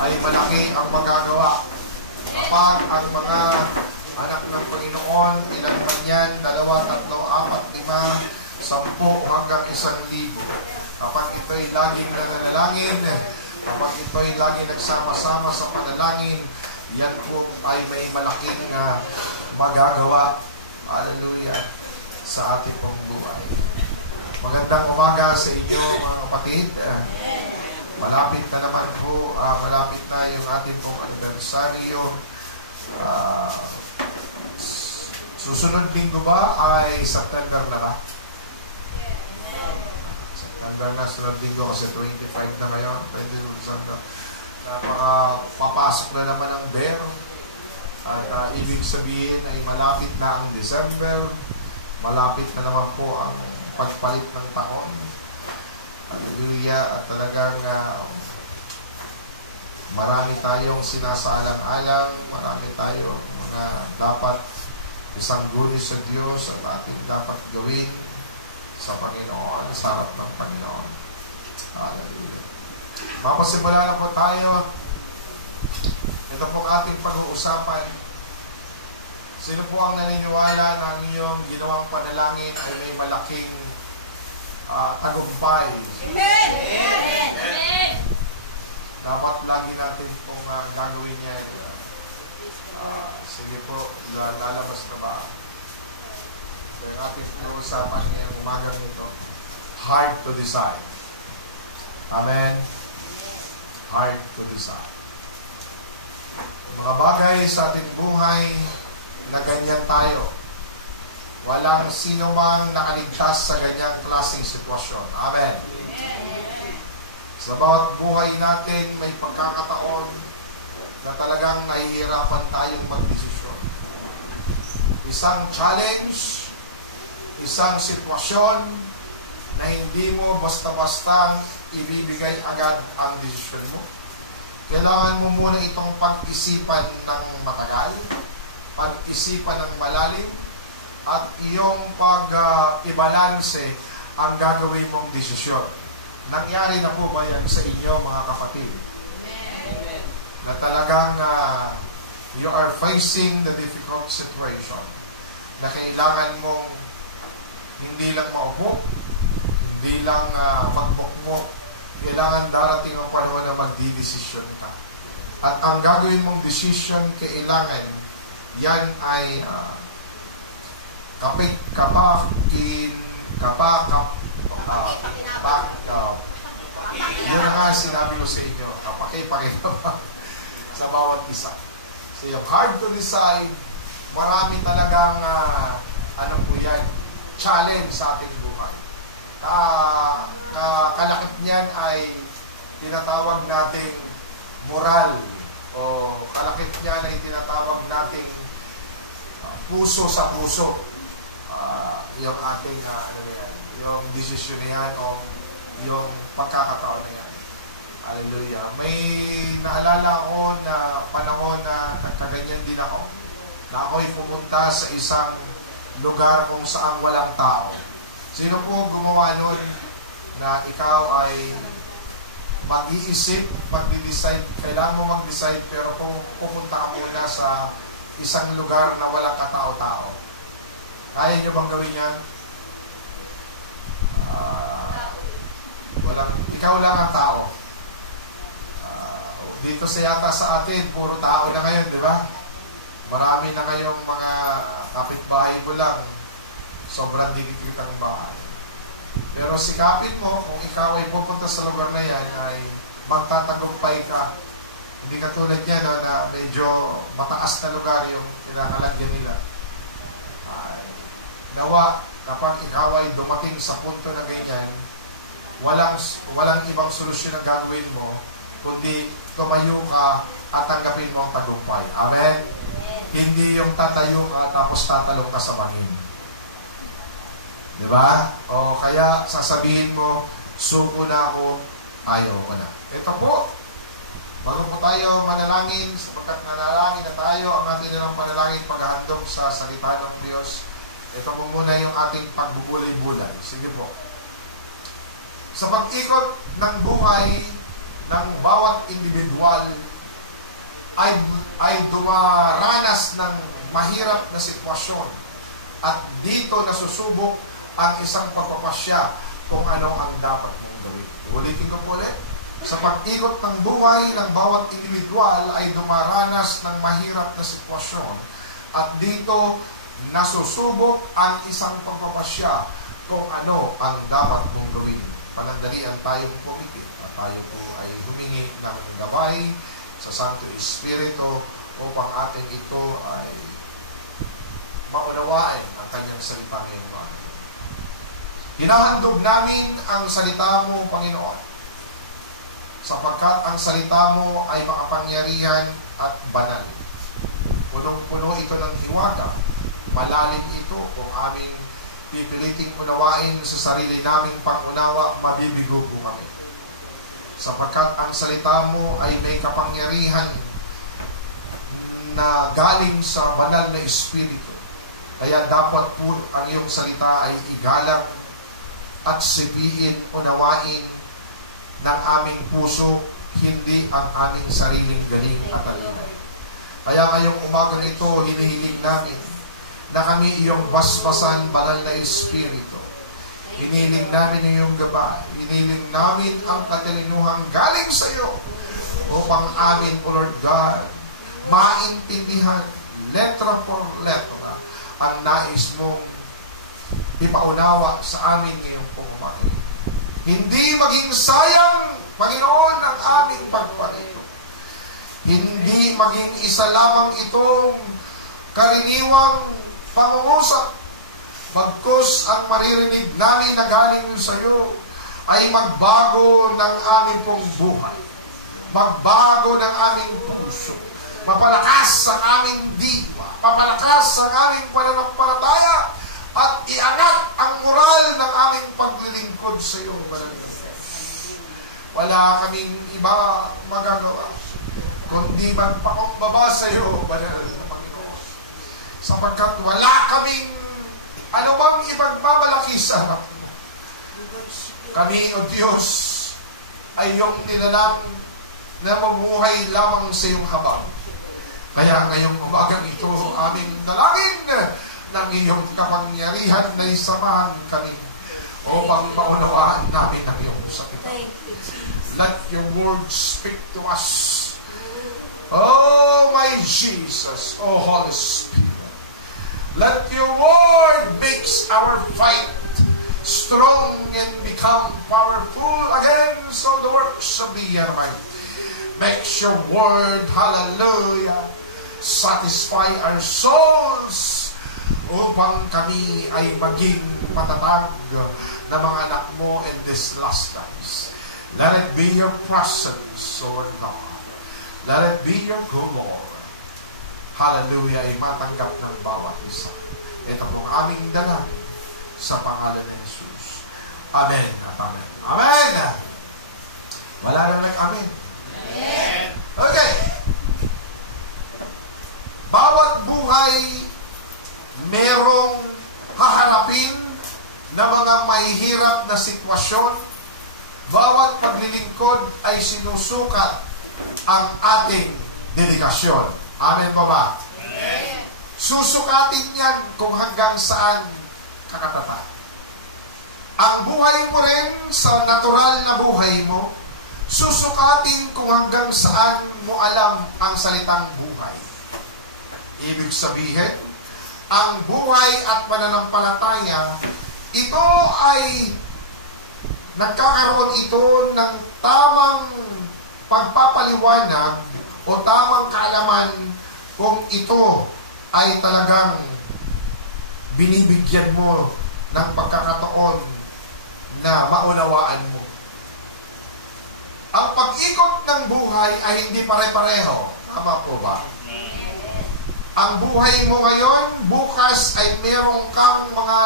ay malaki ang magagawa. Kapag ang mga anak ng Panginoon, ilan man yan, 2, 3, 4, 5, 10 hanggang 1,000. Kapag ito'y laging nananalangin, kapag ito'y laging nagsama-sama sa panalangin, yan po ay may malaking magagawa. Hallelujah. Sa ating pong buhay. Magandang umaga sa inyo mga kapatid. Malapit na naman po, malapit na yung ating pong anibersaryo. Susunod linggo ba ay September na ba? September na, sunod linggo kasi 25 na ngayon. Papasok na naman ang bear. At ibig sabihin ay malapit na ang December. Malapit na naman po ang pagpalit ng taon. Hallelujah. At talagang marami tayong sinasaalang-alang, marami tayong mga dapat isangguni sa Diyos at ating dapat gawin sa Panginoon, sa harap ng Panginoon. Hallelujah. Mapasimula na po tayo. Ito po ating pag-uusapan. Sino po ang naniniwala na ang inyong ginawang panalangin ay may malaking tagumpay? Amen! Amen! Dapat lagi natin pong gagawin niya. Sige po, lalabas na ba? So, yung ating pinag-usapan ngayong umagang ito, hard to decide. Amen? Hard to decide. Mga bagay sa ating buhay na ganyan tayo. Walang sino mang nakaligtas sa ganyang klaseng sitwasyon. Amen. Sa bawat buhay natin, may pagkakataon na talagang nahihirapan tayong magdesisyon. Isang challenge, isang sitwasyon na hindi mo basta-basta ibibigay agad ang desisyon mo. Kailangan mo muna itong pag-isipan ng matagal, pag-isipan ng malalim, at iyong pag-ibalanse ang gagawin mong desisyon. Nangyari na po ba yan sa inyo, mga kapatid? Amen. Na talagang you are facing the difficult situation na kailangan mong hindi lang maupo, hindi lang magbukmok, kailangan darating ang panahon na magdidesisyon ka. At ang gagawin mong decision, kailangan yan ay yun na nga sinabi ko sa inyo, kapaki-pakinabang sa bawat isa. So yung hard to decide, marami talagang ano po yan, challenge sa ating buhay. Kalakip niyan ay tinatawag nating moral, o kalakip niyan ay tinatawag nating puso sa puso. Yung ating yung desisyon na yan o yung pagkakataon na yan. Hallelujah. May naalala ako na panahon na nagkaganyan din ako, na ako'y pumunta sa isang lugar kung saan walang tao. Sino po gumawa nun na ikaw ay mag-iisip, mag-decide, kailangan mo mag-decide, pero kung pupunta ka muna sa isang lugar na walang katao-tao? Kaya nyo bang gawin yan? Ikaw lang ang tao. Dito sa yata sa atin, puro tao na ngayon, di ba? Marami na ngayong mga kapitbahay mo lang, sobrang dinikit ang bahay. Pero sikapin mo, kung ikaw ay pupunta sa lugar na yan, ay magtatagumpay ka. Hindi katulad yan na medyo mataas na lugar yung kinakalagyan nila. Nawa, kapag ikaw ay dumating sa punto na ganyan, walang ibang solusyon ang gagawin mo, kundi tumayo ka at tanggapin mo ang tagumpay. Amen? Hindi yung tatayo ka tapos tatalong ka sa bangin. Diba? O kaya sasabihin mo, suko na ako, ayaw ko na. Ito po, bago po tayo manalangin, sapagkat nanalangin na tayo, ang ating nilang panalangin paghahandog sa salita ng Diyos. Ito po muna yung ating pagbubulay-bulay. Sige po. Sa pag-ikot ng buhay ng bawat individual, ay dumaranas ng mahirap na sitwasyon at dito nasusubok ang isang pagpapasya kung ano ang dapat mong gawin. Ulitin ko po ulit. Sa pag-ikot ng buhay ng bawat individual ay dumaranas ng mahirap na sitwasyon at dito nasusubok ang isang pagpapasya kung ano ang dapat mong gawin. Panandalian tayong pumikit at tayo po ay humingi ng gabay sa Santo Espiritu upang atin ito ay maunawain ang kanyang salita ngayong araw. Hinahandog namin ang salita mo, Panginoon, sapagkat ang salita mo ay makapangyarihan at banal. Punong-puno ito ng hiwaga, malalim ito kung aming pipiliting unawain sa sarili naming pangunawa, mabibigo po kami. Sapagkat ang salita mo ay may kapangyarihan na galing sa banal na Espiritu. Kaya dapat po ang iyong salita ay igalang at sipiin, unawain ng aming puso, hindi ang aming sariling galing at talino. Kaya ngayong umagang ito, hinihiling namin na kami iyong basbasan, banal na Espiritu. Hinihiling namin iyong gabay. Hinihiling namin ang katalinuhang galing sa iyo upang amin, O Lord God, maintindihan letra por letra ang nais mong ipaunawa sa amin ngayong pumamagay. Hindi maging sayang, Panginoon, ang aming pagpanito. Hindi maging isa lamang itong karaniwang pangungusap. Bagkus ang maririnig namin na galing sa iyo ay magbago ng aming pong buhay. Magbago ng aming puso. Mapalakas ang aming diwa. Mapalakas ang aming pananampalataya. At iangat ang moral ng aming paglilingkod sa iyo, Banal na Diyos. Wala kaming iba magagawa kundi magpakumbaba sa iyo, Banal na Panginoon. Sapagkat wala kaming anumang ipagmamalaki sa harap mo. Kami, O Diyos, ay iyong nilalang na mamuhay lamang sa iyong habang. Kaya ngayong umagang ito, aming dalangin ng iyong kapangyarihan na isamahan kami upang maunawaan namin ang iyong salita. Let your word speak to us. Oh, my Jesus, oh, Holy Spirit. Let your word makes our fight strong and become powerful against all the works of the enemy. Makes your word, hallelujah, satisfy our souls upang kami ay maging matatag na mga anak mo in this last times. Let it be your presence, Lord God. Let it be your glory. Hallelujah, ay matanggap ng bawat isa. Ito pong aming dalangin sa pangalan ng Jesus. Amen at amen. Amen! Wala na nag-amen. Amen! Okay. Bawat buhay merong haharapin na mga mahihirap na sitwasyon. Bawat paglilingkod ay sinusukat ang ating dedikasyon. Amen pa ba? Amen! Susukatin yan kung hanggang saan kakatata. Ang buhay mo rin sa natural na buhay mo, susukatin kung hanggang saan mo alam ang salitang buhay. Ibig sabihin, ang buhay at pananampalataya, ito ay nagkakaroon ito ng tamang pagpapaliwanag o tamang kaalaman kung ito ay talagang binibigyan mo ng pagkakataon na maunawaan mo. Ang pag-ikot ng buhay ay hindi pare-pareho. Tama po ba? Ang buhay mo ngayon, bukas ay meron kang mga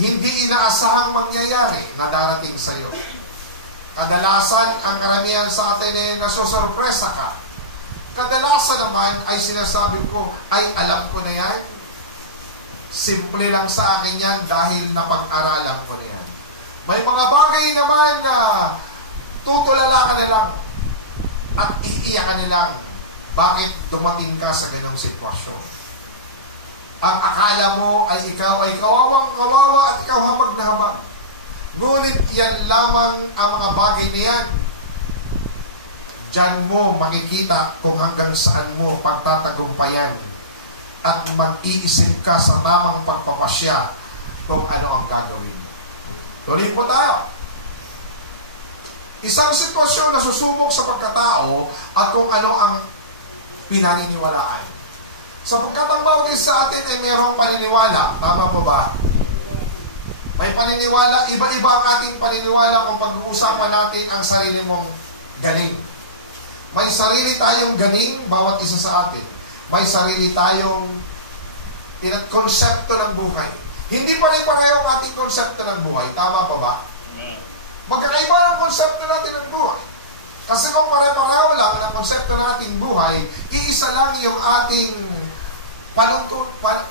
hindi inaasahang mangyayari na darating sa iyo. Kadalasan, ang karamihan sa atin ay nasusurpresa ka. Kadalasan naman ay sinasabi ko, ay alam ko na yan. Simple lang sa akin yan dahil napag-aralan ko na yan. May mga bagay naman na tutulala ka na lang at iiyak ka na lang Bakit dumating ka sa ganong sitwasyon? Ang akala mo ay ikaw ay kawawang-kawawa at ikaw habag na habag. Ngunit yan lamang ang mga bagay na yan. Diyan mo makikita kung hanggang saan mo pagtatagumpayan at mag-iisip ka sa tamang pagpapasya kung ano ang gagawin mo. Tuloy po tayo. Isang sitwasyon na susubok sa pagkatao at kung ano ang pinaniniwalaan. Sapagkat ang bawat isa sa atin ay mayroong paniniwala. Tama po ba? May paniniwala, iba-iba ang ating paniniwala kung pag-uusapan natin ang sarili mong galing. May sarili tayong galing, bawat isa sa atin. May sarili tayong konsepto ng buhay. Hindi pa rin pareho ang ating konsepto ng buhay. Tama pa ba? Magkakaiba ng konsepto natin ng buhay. Kasi kung pare-pareho lang ang konsepto ng ating buhay, iisa lang yung ating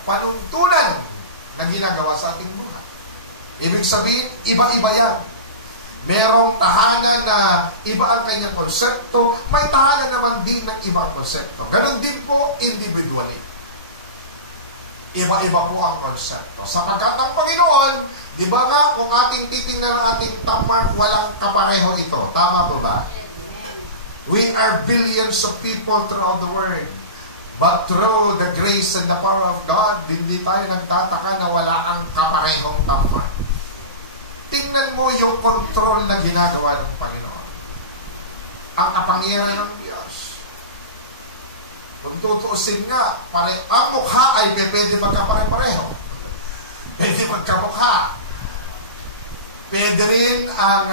panuntunan na ginagawa sa ating buhay. Ibig sabihin, iba-iba yan. Merong tahanan na iba ang kanyang konsepto, may tahanan naman din ng ibang konsepto. Ganon din po individually. Iba-iba po ang konsepto. Sapagkat ng Panginoon, di ba nga, kung ating titingnan ang ating tamang, walang kapareho ito. Tama po ba? We are billions of people throughout the world. But through the grace and the power of God, hindi tayo nagtataka na wala ang kaparehong tamang. Tingnan mo yung control na ginagawa ng Panginoon. Ang kapangyarihan ng Diyos. Kung tutuusin nga, ang mukha ay pwede magkapare-pareho. Pwede magkamukha. Pwede rin ang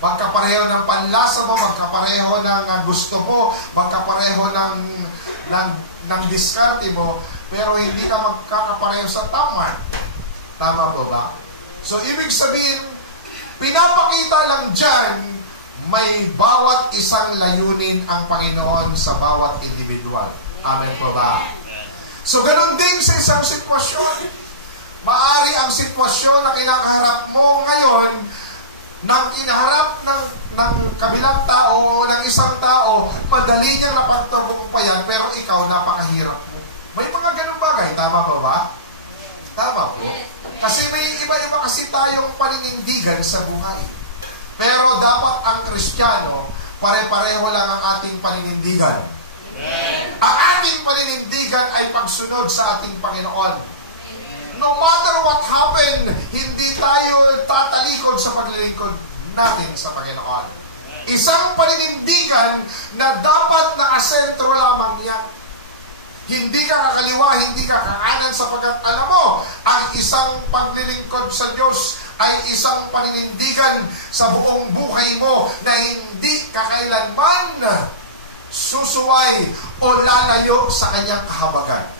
magkapareho ng panlasa mo, magkapareho ng gusto mo, magkapareho ng diskarte mo, pero hindi ka magkakapareho sa tama. Tama po ba? So, ibig sabihin, pinapakita lang dyan, may bawat isang layunin ang Panginoon sa bawat individual. Amen po ba? So, ganun din sa isang sitwasyon. Maari ang sitwasyon na kinakaharap mo ngayon nang kinaharap ng kabilang tao o ng isang tao, madali niyang napagtagumpayan, pero ikaw napakahirap mo. May mga ganung bagay. Tama ba ba? Tama po. Kasi may iba-iba kasi tayong paninindigan sa buhay. Pero dapat ang Kristiyano, pare-pareho lang ang ating paninindigan. Ang ating paninindigan ay pagsunod sa ating Panginoon. No matter what happened, hindi tayo tatalikod sa paglilingkod natin sa Panginoon. Isang paninindigan na dapat nakasentro lamang yan. Hindi ka kakaliwa, hindi ka kakanan sapagkat alam mo, ang isang paglilingkod sa Diyos ay isang paninindigan sa buong buhay mo na hindi kakailanman susuway o lalayo sa kanyang kahabagan.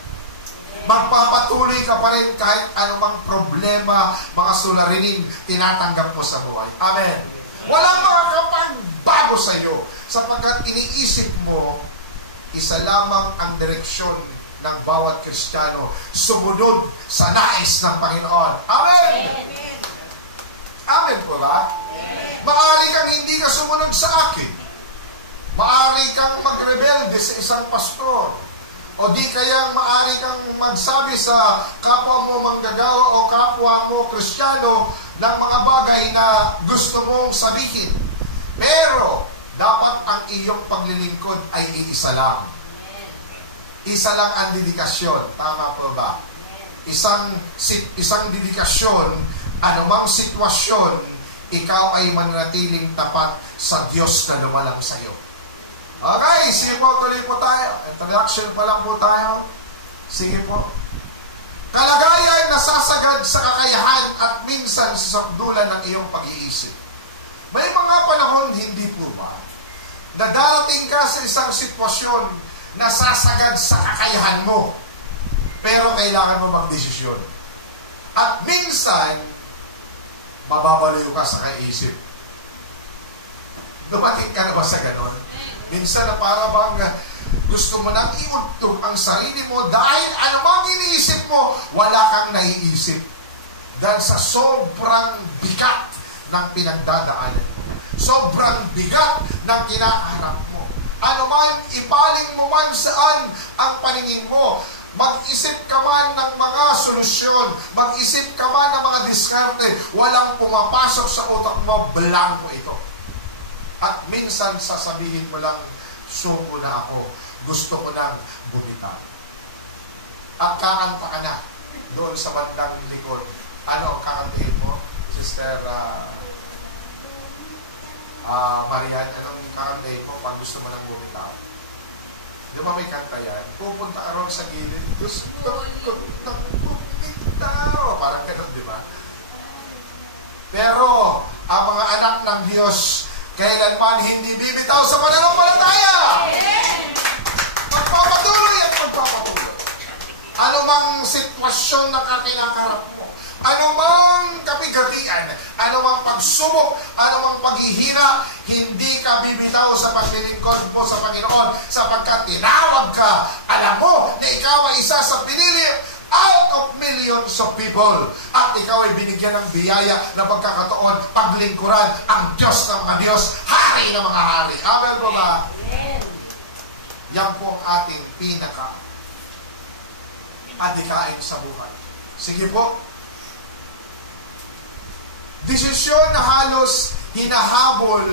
Magpapatuloy ka pa rin kahit anumang problema, mga sularining tinatanggap mo sa buhay. Amen. Walang makakapagbago sa iyo sapagkat iniisip mo, isa lamang ang direksyon ng bawat Kristiyano, sumunod sa nais ng Panginoon. Amen! Amen po ba? Maari kang hindi ka sumunod sa akin. Maari kang magrebelde sa isang pastor. O di kaya maari kang magsabi sa kapwa mo manggagawa o kapwa mo Kristiyano ng mga bagay na gusto mong sabihin. Pero, dapat ang iyong paglilingkod ay iisa lang. Isa lang ang dedikasyon. Tama po ba? Isang dedikasyon, anumang sitwasyon, ikaw ay mananatiling tapat sa Diyos na lumalang sa iyo. Okay, sige po, tuloy po tayo. Introduction pa lang po tayo. Sige po. Kalagayan na sasagad sa kakayahan at minsan sa sakdulan ng iyong pag-iisip. May mga panahon, hindi po ba, na darating ka sa isang sitwasyon na sasagad sa kakayahan mo, pero kailangan mo magdesisyon. At minsan, mababaliw ka sa kaisip. Dumating ka na ba sa ganon? Minsan na para bang gusto mo nang iuntog ang sarili mo dahil anumang iniisip mo, wala kang naiisip. Dahil sa sobrang bigat ng pinagdadaanan mo. Sobrang bigat ng kinakaharap mo. Anuman ibaling mo man saan ang paningin mo. Mag-isip ka man ng mga solusyon, mag-isip ka man ng mga diskarte, walang pumapasok sa utak mo, blanco ito. At minsan sasabihin mo lang, suko na ako, gusto ko nang bumitaw. At kakanta ka na doon sa bandang likod. Ano ang kakantahin mo, Sister Marian? Anong kakantahin mo pag gusto mo nang bumitaw? Di ba may kanta yan? Pupunta ka ron sa gilid. Gusto ko nang bumitaw. Parang ganun, di ba? Pero, ang mga anak ng Diyos, kailanman hindi bibitaw sa pananampalataya. Magpapatuloy at magpapatuloy. Anumang sitwasyon na kinakaharap mo, anumang kabigatian, anumang pagsubok, anumang paghihina, hindi ka bibitaw sa paglilingkod mo sa Panginoon sapagkat tinawag ka. Alam mo na ikaw ay isa sa pinili out of millions of people at ikaw ay binigyan ng biyaya na pagkakataon paglingkuran ang Diyos ng mga Diyos, Hari ng mga hari. Amen po ba? Yan po ang ating pinaka adikain sa buhay. Sige po. Desisyon na halos hinahabol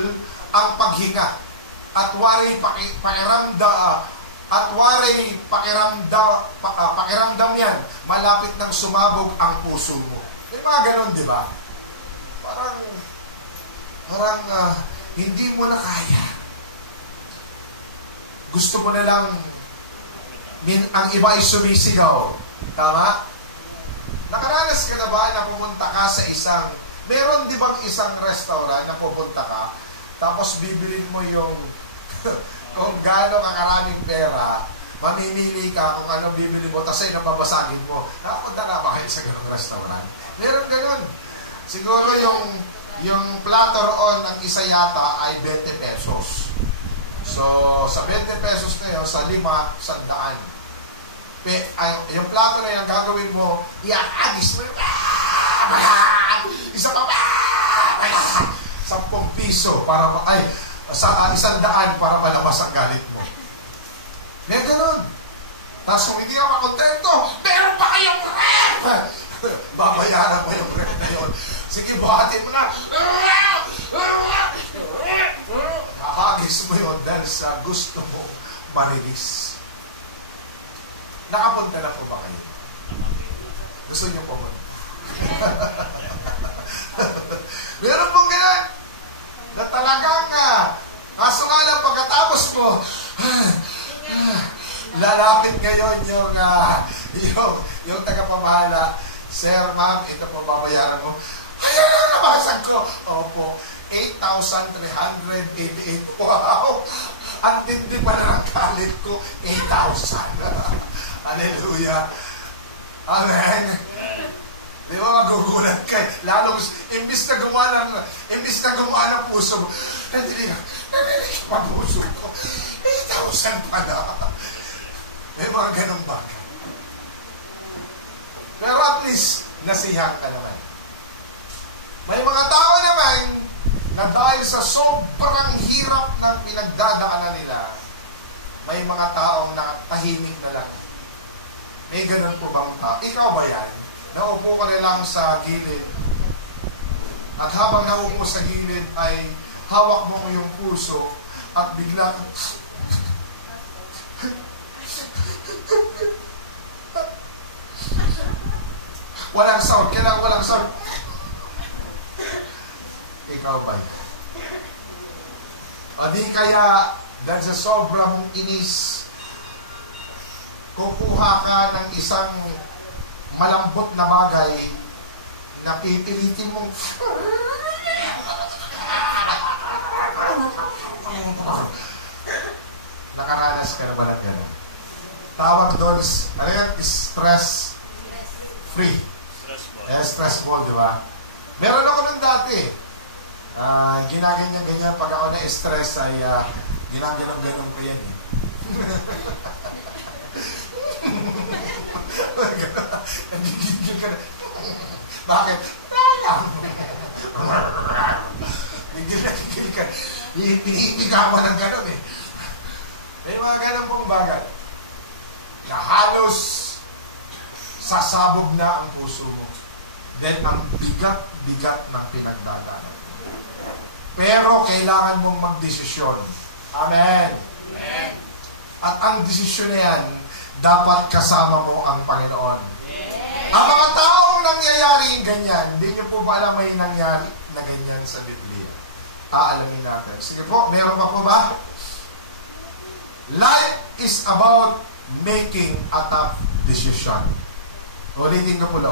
ang paghinga at waray pakiramdam yan, malapit nang sumabog ang puso mo. May mga ganon, di ba? Parang hindi mo na kaya. Gusto mo na lang ang iba ay sumisigaw. Tama? Nakaranas ka na ba na pumunta ka sa meron di bang isang restaurant na pupunta ka, tapos bibilin mo yung kung gaano kakaraming pera, mamimili ka kung ano bibili mo, tapos ay nababasagin mo. Nakapunta na ba kayo sa ganong restaurant? Meron ganon. Siguro yung platter on ng isa yata ay 20 pesos. So, sa 20 pesos na yun, sa 5, 100. Yung plato na yan, gagawin mo, iagis mo yung isa pa 10 piso para 100 para malabas ang galit mo. May ganun. Tapos kung hindi ka makontento, meron pa kayong rep! Babayaran mo yung rep na yun. Sige, buhatin mo na. Kakagis mo yun dahil sa gusto mo marilis. Nakapunta na po ba kayo? Gusto niyo po ba? Meron pong ganun na talagang kaso nga lang pagkatapos mo lalapit ngayon yung tagapamahala. Sir, ma'am, ito po babayaran mo. Ayan, nabasag ko. Opo, 8,388. Wow! Ang tindi pa na ng kalit ko, 8,000. Hallelujah. Amen. Di ba magugulat ka? Lalong, imbis na gumawa ng puso mo, nadinig ang puso ko, 8,000 pa na. May mga ganong bagay. Pero at least, nasihan ka naman. May mga tao naman na dahil sa sobrang hirap ng pinagdadaanan nila, may mga taong nakatahimik na lang. May ganun po bang tao? Ikaw ba yan? Naupo ka na lang sa gilid. At habang naupo sa gilid ay hawak mo yung puso at biglang walang sound. Kailangan walang sound. Ikaw ba yan? O di kaya dahil sa sobrang inis, kukuha ka ng isang malambot na bagay na pipilitin mong nakaranas ka na ba ng gano'n? Tawag doon, ano yan? Stress free. Stressful, di ba? Meron ako nun dati. Ginaganyan-ganyan pag ako na-stress ay ginaganyan-ganyan ko yan eh. Nagigigil ka na. Bakit? Nagigigil ka. Hinihigawan ng gano'n eh. May Yung mga ganun pong bagay na halos sasabog na ang puso mo. Then, ang bigat-bigat ng pinagdadaanan. Pero, kailangan mong magdesisyon. Amen. Amen. At ang desisyon na yan, dapat kasama mo ang Panginoon. Ang mga taong nangyayari ganyan, hindi nyo po ba alam may nangyari na ganyan sa Biblia? Aalamin natin. Sige po, meron pa po ba? Life is about making a tough decision. Ulitin ko po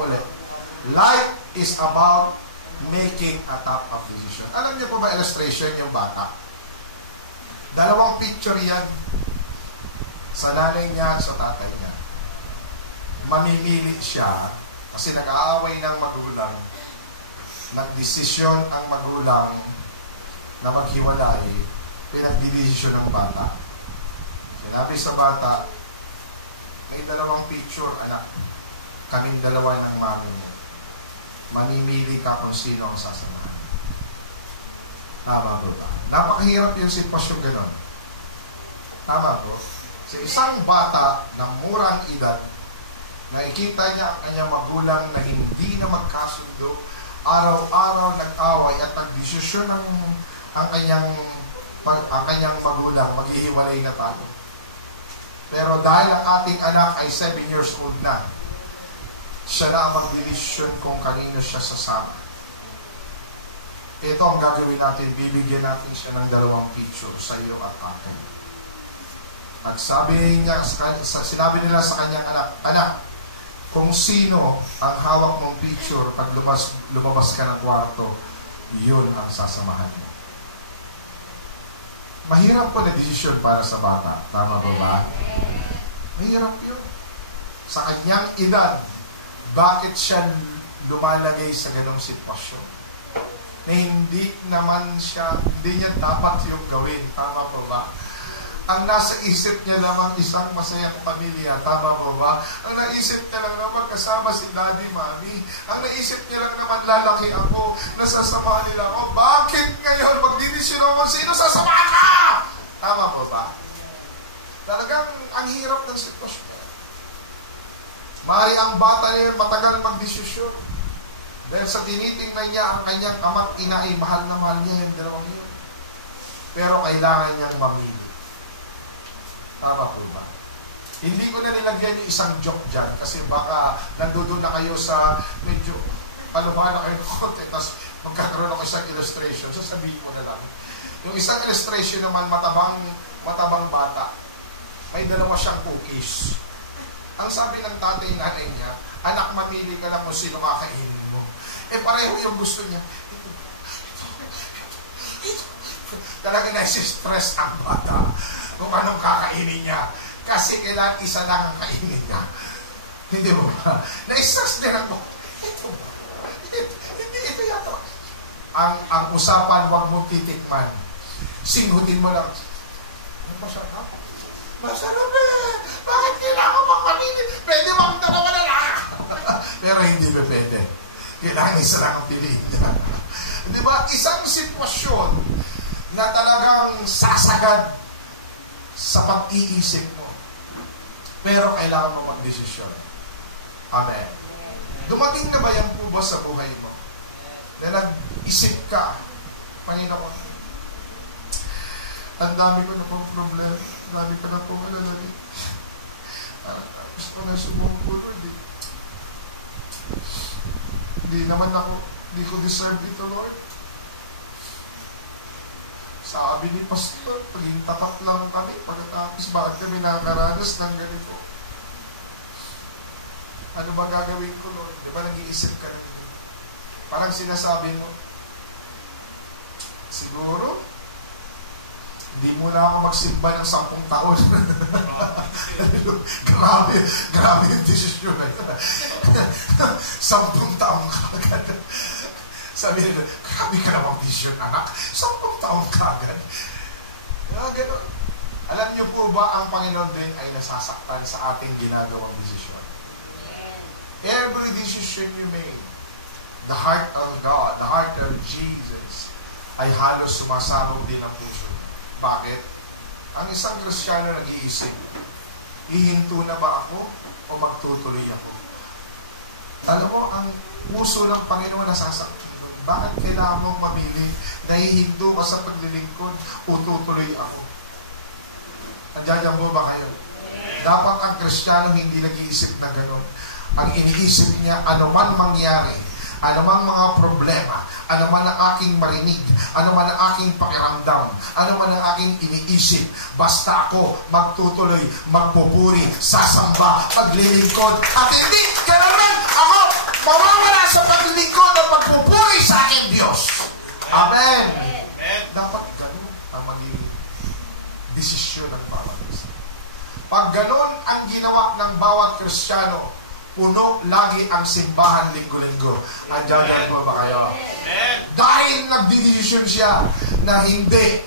ulit. Life is about making a tough decision. Alam niyo po ba illustration yung bata? Dalawang picture yan. Sa nanay niya at sa tatay niya. Mamimili siya kasi nag-aaway ng magulang. Nagdesisyon ang magulang na maghiwalay, pinagdidesisyon ng bata. Sinabi sa bata, may dalawang picture, anak. Kaming dalawa ng mami niya. Mamimili ka kung sino ang sasamahan. Tama po ba? Napakahirap yung sitwasyon gano'n. Tama po. Sa isang bata ng murang edad, nakikita niya ang kanyang magulang na hindi na magkasundo, araw-araw nag-away at nagdesisyon ang kanyang magulang, maghihiwalay na tayo. Pero dahil ang ating anak ay 7 years old na, siya na ang magdesisyon kung kanino siya sasama. Ito ang gagawin natin, bibigyan natin siya ng dalawang picture sa iyo at akin. At sinabi nila sa kanyang anak, kung sino ang hawak mong picture pag lumabas ka ng kwarto, yun ang sasamahan mo. Mahirap po na desisyon para sa bata. Tama ba ba? Mahirap yun. Sa kanyang edad, bakit siya lumalagay sa ganong sitwasyon? Na hindi niya dapat yung gawin. Tama ba ba? Ang nasa isip niya lamang isang masayang pamilya. Tama ba ba? Ang naisip niya lang naman kasama si daddy, mami. Ang naisip niya lang naman lalaki ako, nasasamahan nila ako. Bakit ngayon magdidesisyon ako sino sasamahan ka? Tama ba ba? Talagang ang hirap ng sitwasyon niya. Mahari ang bata niya matagal magdesisyon. Dahil sa tinitingnan niya ang kanyang ama't ina ay mahal na mahal niya yung dalawang yun. Pero kailangan niyang mamili. Tama po ba? Hindi ko na nilagyan yung isang joke dyan kasi baka nandoon na kayo sa medyo palumahan na kayo ng konti tapos magkakaroon ako isang illustration. So sabihin ko na lang. Yung isang illustration naman matabang bata. May dalawa siyang cookies. Ang sabi ng tatay nanay niya, anak, mamili ka lang kung sino kakainin mo. Pareho yung gusto niya. Ito. Talaga nasi-stress ang bata kung anong kakainin niya. Kasi kailangan isa lang ang kainin niya. Hindi mo ba? Na-stress din ako. Ito yata. Ang usapan, huwag mo titikman. Singhutin mo lang. Masarap. Masarap eh. Bakit kailangan magpamili? Pwede bang dalawa na lang? Pero hindi pa pwede. Kailangan isa lang ang piliin niya. Di ba? Isang sitwasyon na talagang sasagad sa pag-iisip mo. Pero kailangan mo magdesisyon. Amen. Dumating na ba yan po ba sa buhay mo? Na nag-isip ka, Panginoon, ang dami ko na pong problema. Ang dami ko na pong alalari. Gusto ko na sumuko, Lord. Hindi ko deserve ito, Lord. Sabi ni Pastor, paging tapat lang kami, pagkatapos bakit kami nakakaranas ng ganito? Ano ba gagawin ko, Lord? Di ba nag-iisip ka rin? Parang sinasabi mo, siguro, hindi mo na ako magsimba ng 10 taon. grabe yung desisyon na yun. 10 taon kagad. Sabi nila, grabe ka na mag-desisyon, anak. 10 taon kagad. Gano'n. Alam niyo po ba, ang Panginoon din ay nasasaktan sa ating ginagawang desisyon? Every decision you made, the heart of God, the heart of Jesus, ay halos sumasabog din ang puso. Bakit? Ang isang Kristiyano nag-iisip, hihinto na ba ako o magtutuloy ako? Alam mo, ang puso ng Panginoon nasasakit. Bakit kailangan mong mamili? Nahihinto ka sa paglilingkod o tutuloy ako? Andiyan mo ba kayo? Dapat ang Kristiyano hindi nag-iisip na gano'n. Ang iniisip niya, ano man mangyari, ano man mga problema, ano man ang aking marinig, ano man ang aking pakiramdam, ano man ang aking iniisip, basta ako magtutuloy, magpupuri, sasamba, paglilingkod, at hindi kailangan ako mawawala sa paglilingkod at magpupuri sa aking Diyos. Amen. Dapat ganun ang magiging desisyon ng bawat isa. Pag ganun ang ginawa ng bawat Kristiyano, puno lagi ang simbahan linggo-linggo. Andiyan po ba kayo? Dahil nagdidesisyon siya na hindi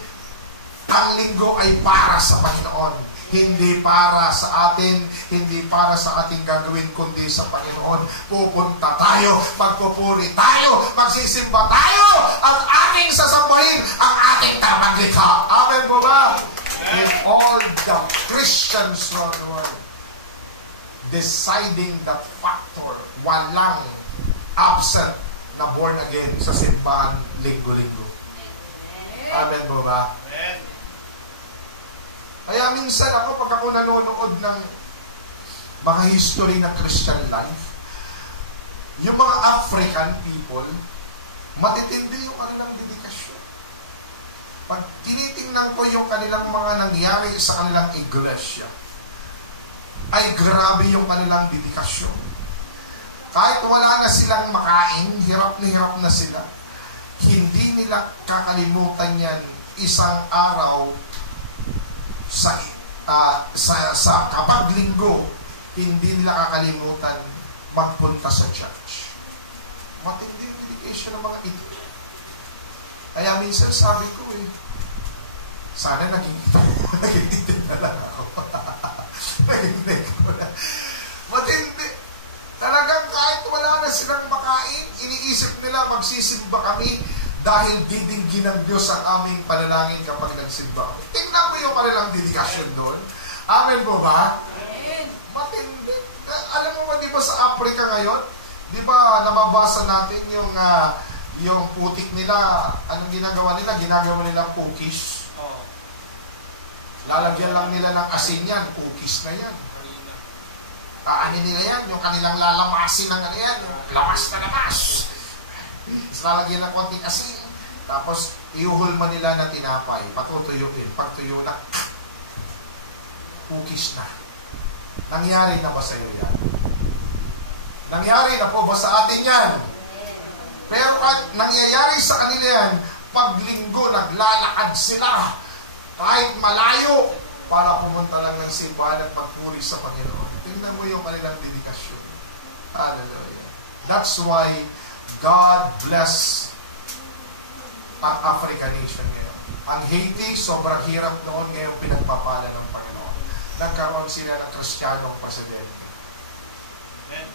ang linggo ay para sa Panginoon. Hindi para sa atin, hindi para sa ating gagawin, kundi sa Panginoon. Pupunta tayo, magpupuri tayo, magsisimba tayo, at ating sasambahin ang ating tamang likha. Amen po ba? In all the Christians of the world, deciding that factor, walang absent na born again sa simbahan linggo-linggo. Amen po ba? Amen. Kaya minsan ako, pag ako nanonood ng mga history ng Christian life, yung mga African people, matitindi yung kanilang dedikasyon. Pag tinitingnan ko yung kanilang mga nangyari sa kanilang iglesia, ay grabe yung kanilang dedikasyon. Kahit wala na silang makain, hirap na sila, hindi nila kakalimutan yan isang araw sa kapag linggo, hindi nila kakalimutan magpunta sa church. Matindi yung dedication ng mga ito. Kaya minsan sabi ko sana naging na lang ako. Matindi. Talagang kahit wala na silang makain, iniisip nila magsisimba kami dahil didinggin ng Diyos ang aming panalangin kapag nagsimba kami. Tingnan mo yung kanilang dedikasyon doon. Amen po ba? Amen. Matindi. Alam mo ba, di ba sa Africa ngayon, di ba nababasa natin yung putik nila, anong ginagawa nila? Ginagawa nila cookies. Lalagyan lang nila ng asin yan, cookies na yan. Kaanin nila yan, yung kanilang lalamasin ng ano yan, yung lamas na lamas. Tapos lalagyan ng konting asin. Tapos iuhulma nila na tinapay, patutuyuin. Pag tuyo na, cookies na. Nangyari na ba sa iyo yan? Nangyari na po ba sa atin yan? Pero pag nangyayari sa kanila yan, pag linggo naglalakad sila, kahit malayo, para pumunta lang ng simbahan at pagpuri sa Panginoon. Tingnan mo yung kanilang dedikasyon. Hallelujah. That's why God bless ang African nation ngayon. Ang Haiti, sobrang hirap noon, ngayon pinagpapala ng Panginoon. Nagkaroon sila ng Kristiyanong presidente. Amen.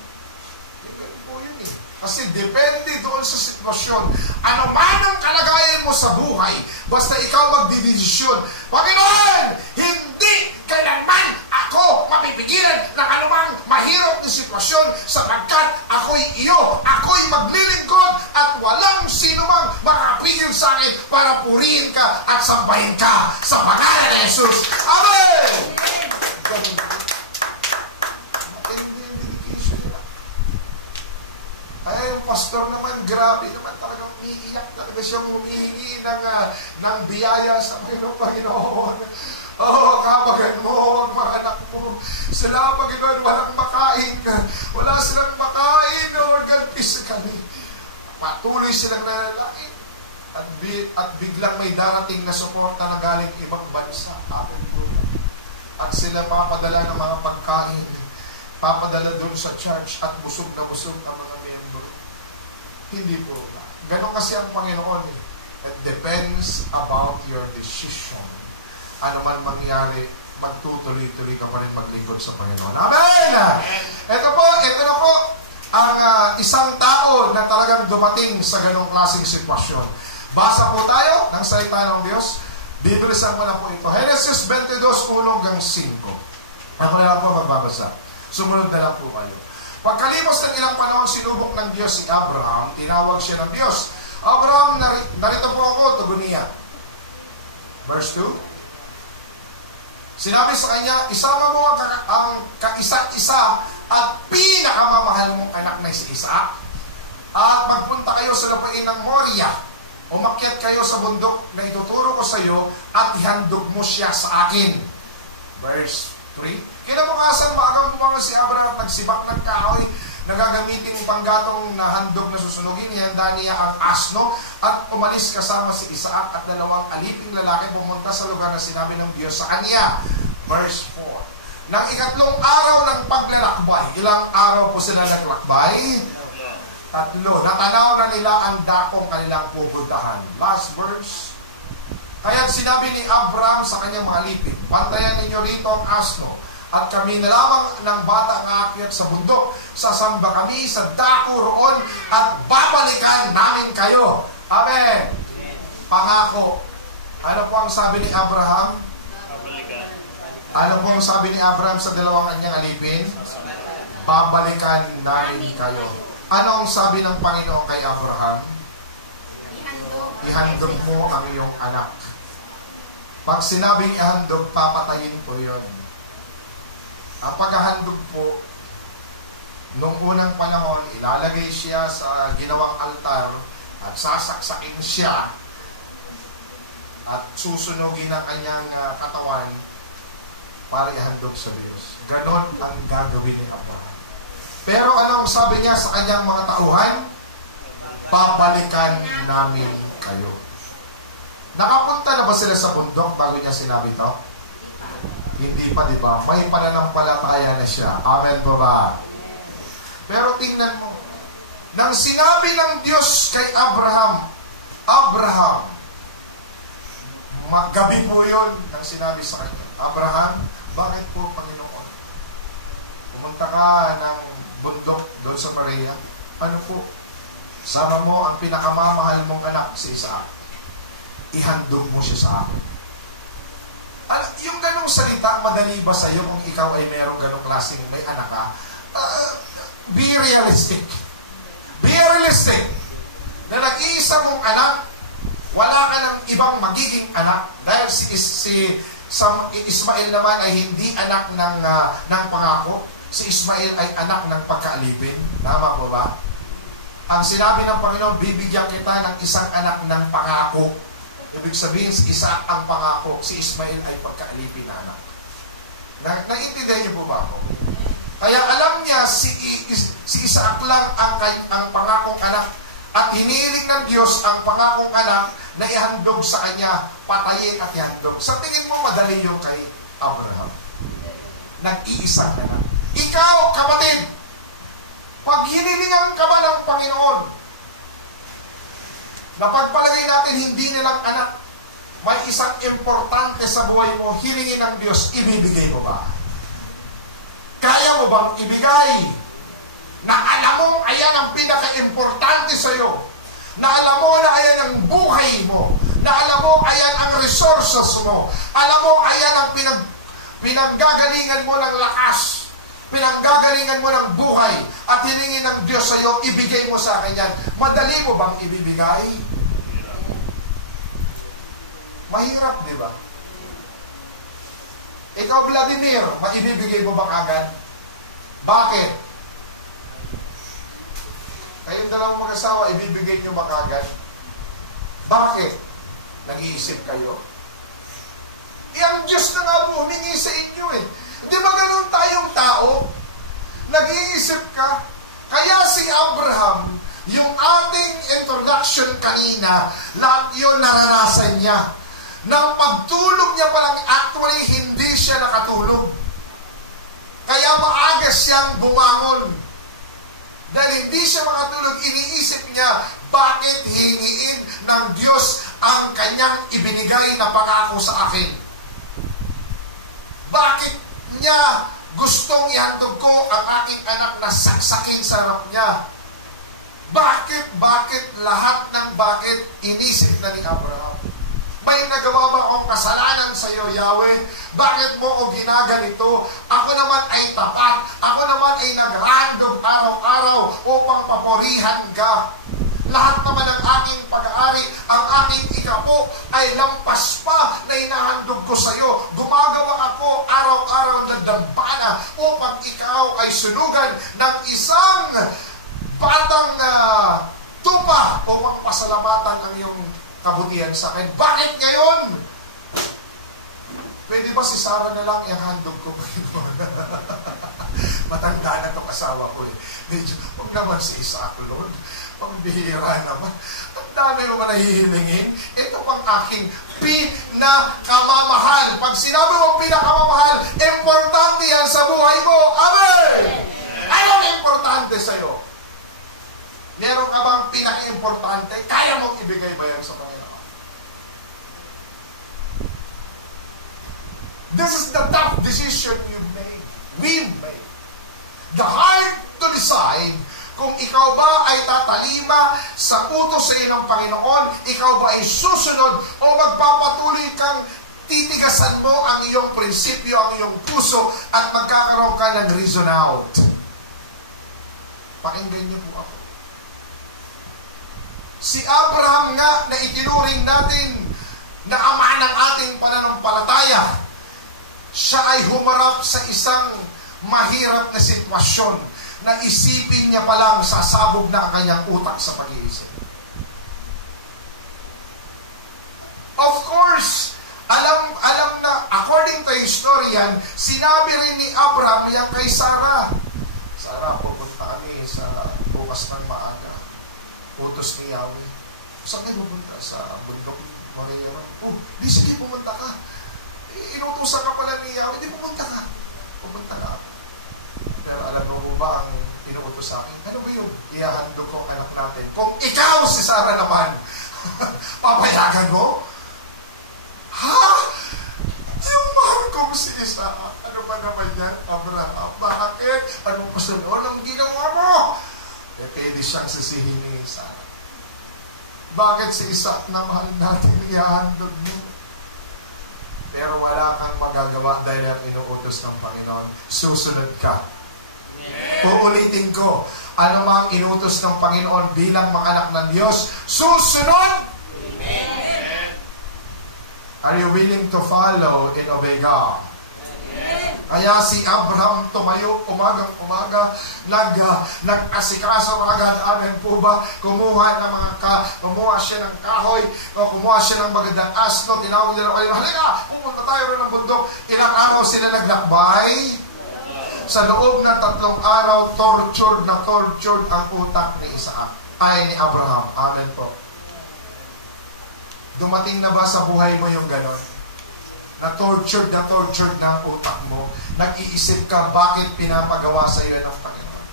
Depende po yun Kasi depende doon sa sitwasyon. Ano man ang kalagayan mo sa buhay, basta ikaw magdidesisyon, Panginoon, hindi kailanman ako mapipigilan ng anumang mahirap na sitwasyon sapagkat ako'y iyo, ako'y maglilingkod at walang sino mang makapigil sa akin para purihin ka at sambahin ka sa pangalan ni Jesus. Amen! Ay, yung pastor naman, grabe naman talagang umiiyak. Talaga siyang humihingi ng biyaya sa Panginoon. Kabagan mo, ang mga anak mo. Sila, Panginoon, walang makain ka. Wala silang makain, Lord God, physically. Patuloy silang nanalangin. At biglang may darating na suporta na galing ibang bansa. At sila papadala ng mga pagkain. Papadala doon sa church at busog na busog ang mga miyembro. Hindi po ba? Ganon kasi ang Panginoon. It depends about your decision. Ano man mangyari, magtutuloy-tuloy ka pa rin maglingkod sa Panginoon. Amen! Ito na po ang isang tao na talagang dumating sa ganong klaseng sitwasyon. Basa po tayo ng salita ng Diyos. Bibilisan ko na po ito. Genesis 22:1-5. Ako na lang po magbabasa. Sumunod na lang po kayo. Pagkalimos ng ilang panahon, sinubok ng Diyos si Abraham. Tinawag siya ng Diyos. Abraham, narito po ako, tugon niya. Verse 2. Sinabi sa kanya, isama mo ang kaisa-isa at pinakamamahal mong anak na si Isaac. At magpunta kayo sa lupain ng Moria. Umakyat kayo sa bundok na ituturo ko sa iyo at ihandog mo siya sa akin. Verse 3. Kinabukasan, maagang bumangon si Abraham at nagsibak ng kahoy na gagamitin panggatong na handog na susunugin. Ihanda niya ang asno at umalis kasama si Isaac at dalawang aliping lalaki pumunta sa lugar na sinabi ng Diyos sa kanya. Verse 4. Nang ikatlong araw ng paglalakbay, ilang araw po sila naglakbay? 3. Natanaw na nila ang dakong kanilang pupuntahan. Last verse. Kaya't sinabi ni Abraham sa kanyang mga aliping, pantayan ninyo rito ang asno at kami na lamang ng bata ang aakyat sa bundok. Sasamba kami sa dako roon at babalikan namin kayo. Amen. Pangako. Ano po ang sabi ni Abraham? Babalikan. Ano po ang sabi ni Abraham sa dalawang kanyang alipin? Babalikan namin kayo. Ano ang sabi ng Panginoon kay Abraham? Ihandog mo ang iyong anak. Pag sinabing ihandog, papatayin po yun. Ang paghahandog po, nung unang panahon, ilalagay siya sa ginawang altar at sasaksakin siya at susunugin ang kanyang katawan para ihandog sa Diyos. Ganon ang gagawin ni Abraham. Pero anong sabi niya sa kanyang mga tauhan? Babalikan namin kayo. Nakapunta na ba sila sa bundok bago niya sinabi ito? Hindi pa, di ba? May pananampalataya na siya. Amen po ba? Pero tingnan mo, nang sinabi ng Diyos kay Abraham, gabi po yun, nang sinabi sa kanya, Abraham, bakit po, Panginoon? Pumunta ka ng bundok doon sa Maria. Ano po? Sama mo ang pinakamamahal mong anak, si Isaac. Ihandog mo siya sa akin. Yung ganong salita, madali ba sa'yo kung ikaw ay merong ganong klaseng may anak ka? Be realistic. Be realistic. Na nag-iisa mong anak, wala ka ng ibang magiging anak. Dahil si Ismael naman ay hindi anak ng pangako. Si Ismael ay anak ng pagkaalipin. Tama po ba? Ang sinabi ng Panginoon, bibigyan kita ng isang anak ng pangako. Ibig sabihin, isa ang pangako, si Ismael ay pagkaalipin na anak. Naiintindihan niyo po ba ako? Kaya alam niya, si Isaac lang ang pangakong anak at hiniling ng Diyos ang pangakong anak na ihandog sa kanya, patayin at ihandog. Sa tingin mo, madali yung kay Abraham. Nag-iisang anak. Ikaw, kapatid, pag hinilingan ka ba ng Panginoon, na pagpalagay natin hindi nilang anak, may isang importante sa buhay mo, hilingin ng Diyos, ibibigay mo ba? Kaya mo bang ibigay? Na alam mo, ayan ang pinaka-importante sa'yo. Na alam mo na ayan ang buhay mo. Na alam mo, ayan ang resources mo. Alam mo, ayan ang pinanggagalingan mo ng lakas. Pinanggagalingan mo ng buhay. At hilingin ng Diyos sa'yo, ibigay mo sa akin yan. Madali mo bang ibibigay? Mahirap, di ba? Ikaw, Vladimir, maibibigay mo ba kagad? Bakit? Kayong dalawang mag-asawa, ibibigay nyo ba kagad? Bakit? Nag-iisip kayo? Ang Diyos na nga po, humingi sa inyo eh. Di ba ganun tayong tao? Nag-iisip ka? Kaya si Abraham, yung ating introduction kanina, lahat yun naranasan niya. Nang pagtulog niya palang actually hindi siya nakatulog. Kaya maaga siyang bumangon. Dahil hindi siya makatulog, iniisip niya, bakit hihingiin ng Diyos ang kanyang ibinigay na pangako sa akin? Bakit niya gustong ihandog ko ang aking anak na saksakin sa harap niya? Bakit lahat ng bakit inisip na ni Abraham? May nagawa ba akong kasalanan sa iyo, Yahweh? Bakit mo ako ginaganito? Ako naman ay tapat. Ako naman ay naghandog araw-araw upang papurihan ka. Lahat naman ng aking pag-aari, ang aking ikapo ay lampas pa na inahandog ko sa iyo. Gumagawa ako araw-araw ng dambana upang ikaw ay sunugan ng isang batang tupa upang pasalamatan ang iyong kabutihan sa akin. Bakit ngayon? Pwede ba si Sarah na lang yung handog ko? Matanda na itong asawa ko eh. Medyo, huwag naman si Isaac, Lord. Pambihira naman. Ang dami mo ba nahihilingin? Ito pang aking pinakamamahal. Pag sinabi mo pinakamamahal, importante yan sa buhay mo. Amen! Anong importante sa'yo? Meron ka bang pinaka-importante? Kaya mong ibigay ba yan sa Panginoon? This is the tough decision you made. We've made. The hard to decide kung ikaw ba ay tatalima sa utos sa iyo ng Panginoon, ikaw ba ay susunod o magpapatuloy kang titigasan mo ang iyong prinsipyo, ang iyong puso at magkakaroon ka ng reason out. Pakinggan niyo po ako. Si Abraham nga na itinuring natin na ama ng ating pananampalataya, siya ay humarap sa isang mahirap na sitwasyon na isipin niya palang sasabog na ang kanyang utak sa pag-iisip. Of course, alam na, according to historian, sinabi rin ni Abraham yan kay Sarah. Sarah, pupunta kami sa bukas ng maaga. Utos ni Yahweh. Saan kayo pupunta? Sa bundok Maria. Oh, di sige, pumunta ka. Inutusan ka pala ni Yahweh, di pumunta ka. Pupunta ka. Pero alam mo ba ang inuutos sa akin? Ano ba yun? Ihahandog ko ang anak natin. Kung ikaw si Sarah naman, papayagan mo? Ha? Yung mahal kong si Isaac. Ano ba naman yan? Abraham, bakit? Anong kasunod ang ginawa mo? Pwede siyang sisihin ni Sarah. Bakit si Isaac na mahal natin ihahandog mo? Pero wala kang magagawa dahil ang inuutos ng Panginoon. Susunod ka. Uulitin ko, ano mang inutos ng Panginoon bilang mga anak ng Diyos, susunod! Amen. Are you willing to follow and obey God? Amen. Kaya si Abraham tumayo umagang-umaga, nag-asikaso agad, amen po ba? Kumuha siya ng kahoy, o kumuha siya ng magandang asno, tinawag nila kayo, halika, pumunta tayo rin ng bundok. Ilang araw sila naglakbay. Sa loob ng 3 araw, tortured ang utak ni Isaac, ay ni Abraham. Amen po. Dumating na ba sa buhay mo yung ganon? Na-tortured ng utak mo. Nag-iisip ka, bakit pinapagawa sa iyo ng Panginoon?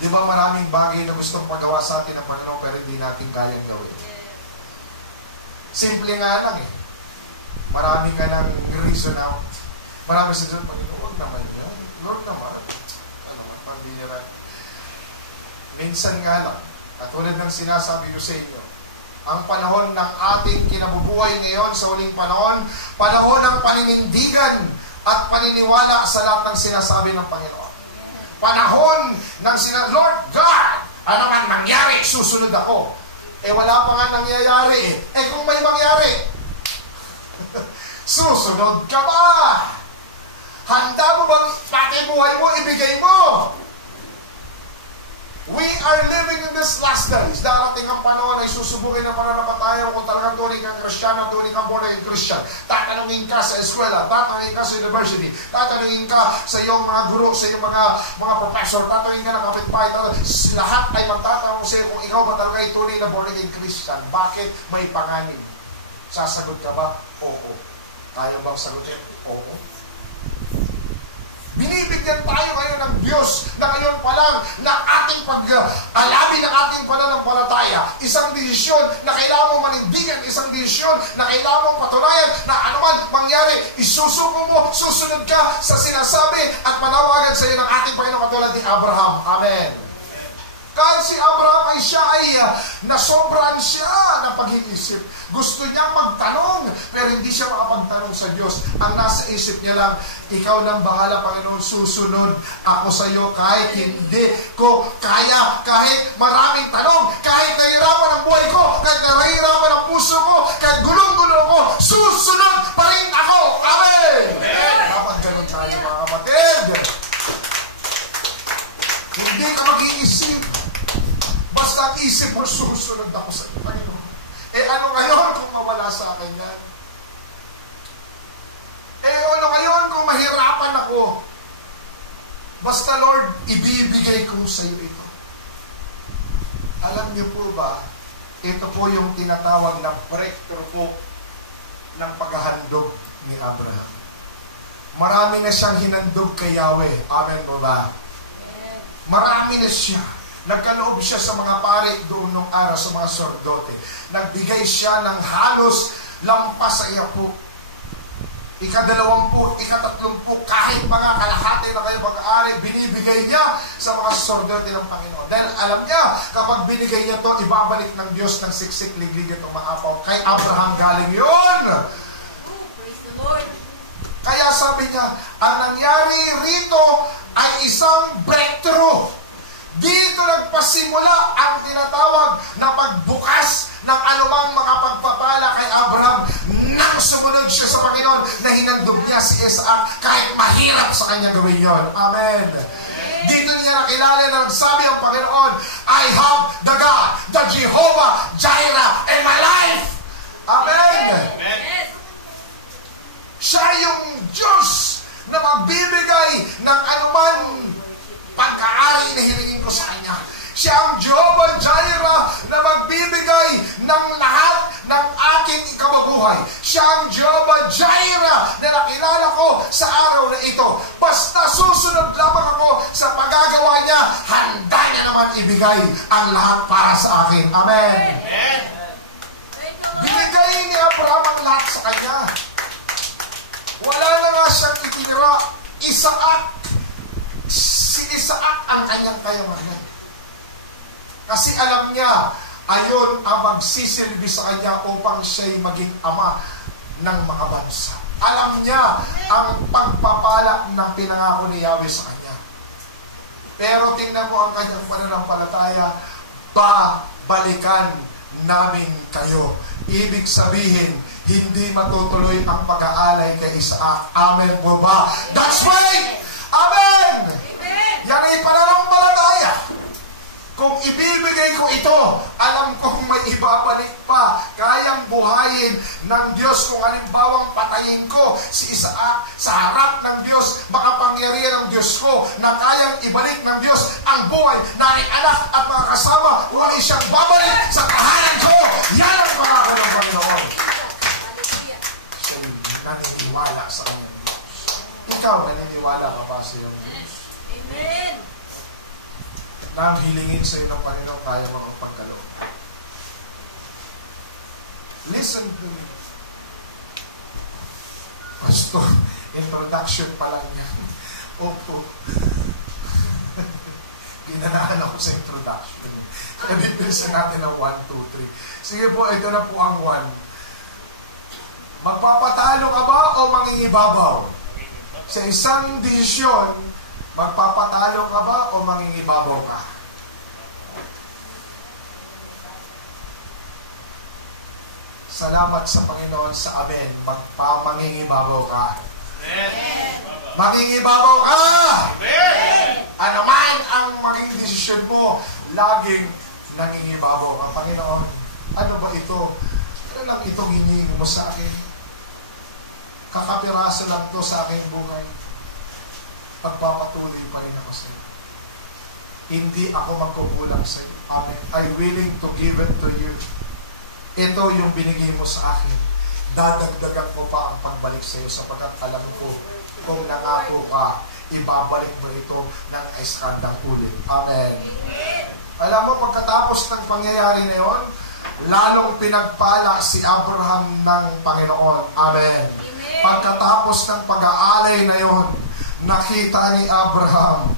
Di ba maraming bagay na gustong pagawa sa atin ng Panginoon pero hindi natin kayang gawin? Simple nga lang eh. Marami ka ng reason out. Marami sa Diyos, Panginoon, huwag naman yan. Lord naman, pambihira. Minsan nga lang, katulad ng sinasabi ko sa inyo, ang panahon ng ating kinabubuhay ngayon sa huling panahon ng paninindigan at paniniwala sa lahat ng sinasabi ng Panginoon. Panahon ng Lord God, ano man mangyari, susunod ako. Wala pa nga nangyayari eh. Kung may mangyari, susunod ka ba? Handa mo bang pati buhay mo, ibigay mo? We are living in this last days. Darating ang panahon ay susubukin ng pananampalataya kung talagang tunay kang Kristiyano, tunay kang born again Christian. Tatanungin ka sa eskwela, tatanungin ka sa university, tatanungin ka sa iyong mga guro, sa iyong mga professor, tatanungin ka ng kapitbahay, lahat ay magtatanong sa iyo kung ikaw ba talaga ay tunay na born again Christian. Bakit may panganib? Sasagot ka ba? Oo. Kaya bang sagutin? Oo. Binibigyan tayo ngayon ng Diyos na ngayon pa lang na ating pag-alamin ng ating pananampalataya. Isang desisyon na kailangan mong manindigan, isang desisyon na kailangan mong patunayan na anuman mangyari, isusuko mo, susunod ka sa sinasabi at manawagan sa iyo ng ating Panginoon katulad ni Abraham. Amen. Kahit si Abraham ay siya ay nasobrahan siya ng pag-iisip. Gusto niyang magtanong, pero hindi siya makapagtanong sa Diyos. Ang nasa isip niya lang, ikaw nang bahala, Panginoon, susunod ako sa iyo kahit hindi ko kaya, kahit maraming tanong, kahit nahihirapan ang buhay ko, kahit nahihirapan ang puso ko, kahit gulong-gulo ko, susunod pa rin ako. Amen! Dapat ganun tayo, mga kapatid. Hindi ka mag-iisip. Basta ang isip mo, susunod ako sa Panginoon. Ano ngayon kung mawala sa akin yan? Ano ngayon kung mahirapan ako? Basta, Lord, ibibigay ko sa iyo ito. Alam niyo po ba, ito po yung tinatawag na breakthrough po ng paghahandog ni Abraham. Marami na siyang hinandog kay Yahweh. Amen po ba? Marami na siya. Nagkaloob siya sa mga pare doon nung araw, sa mga sordote. Nagbigay siya ng halos lampas sa iyapo. Ika-20, ika-30, kahit mga kalahati na kayo pag-aari, binibigay niya sa mga sordote ng Panginoon. Dahil alam niya, kapag binigay niya to, ibabalik ng Diyos ng siksik, liglig at umaapaw. Kay Abraham galing yun. Praise the Lord. Kaya sabi niya, ang nangyari rito ay isang breakthrough. Dito nagpasimula ang tinatawag na pagbukas ng anumang mga pagpapala kay Abraham nang sumunod siya sa Panginoon na hinandog niya si Isaac kahit mahirap sa kanya gawin yon. Amen. Dito niya nakilala na nagsabi ang Panginoon, I have the God, the Jehovah Jireh in my life. Amen. Amen. Siya yung Diyos na magbibigay ng anuman pagkaari na hilingin ko sa Kanya. Siya ang Jehovah Jireh na magbibigay ng lahat ng aking ikabubuhay. Siya ang Jehovah Jireh na nakilala ko sa araw na ito. Basta susunod lamang ako sa pagagawa niya, handa niya naman ibigay ang lahat para sa akin. Amen. Amen. Binigay ni Abraham ang lahat sa kanya. Wala na nga siyang itinira. Si Isaac ang kanyang kayamanan. Kasi alam niya, ayon ang magsisilbi sa kanya upang siya'y maging ama ng mga bansa. Alam niya ang pagpapala ng pinangako ni Yahweh sa kanya. Pero tingnan mo ang kanyang pananampalataya, babalikan namin kayo. Ibig sabihin, hindi matutuloy ang pag-aalay kay Isaac. Amen po ba? That's right! Amen! Yan ay pananampalataya. Kung ibibigay ko ito, alam kong may ibabalik pa. Kayang buhayin ng Diyos. Kung halimbawang patayin ko si Isaac sa harap ng Diyos, makapangyarihan ng Diyos ko na kayang ibalik ng Diyos ang buhay ng anak at mga kasama. Wala siyang babalik sa tahanan ko. Yan ang pangako ng Panginoon. Siya'y naniniwala sa kanyang Diyos. Ikaw, naniniwala ka ba sa iyong Diyos? Amen. Na ang hilingin sa iyo ng Panginoon, kaya mo ang pagkaloob. Listen to me. Pastor, introduction pa lang yan. Opo. Ginanahan ako sa introduction. Kaya bibilisan natin ng 1, 2, 3. Sige po, ito na po ang 1. Magpapatalo ka ba o mangingibabaw? Sa isang desisyon, magpapatalo ka ba o mangingibabaw ka? Salamat sa Panginoon sa amen. Magpamangingibabaw ka. Amen. Mangingibabaw ka! Amen. Ano man ang maging desisyon mo, laging nangingibabaw ka. Panginoon, ano ba ito? Ano lang itong hinihingi mo sa akin? Kakapiraso lang to sa aking buhay. Pagpapatuloy pa rin ako sa iyo. Hindi ako magkukulang sa iyo. Amen. I'm willing to give it to you. Ito yung binigay mo sa akin. Dadagdagan mo pa ang pagbalik sa iyo sapagkat alam ko kung nangako ka, ibabalik mo ito ng iskandang ulit. Amen. Alam mo, pagkatapos ng pangyayari na yon, lalong pinagpala si Abraham ng Panginoon. Amen. Pagkatapos ng pag-aalay na yon, nakita ni Abraham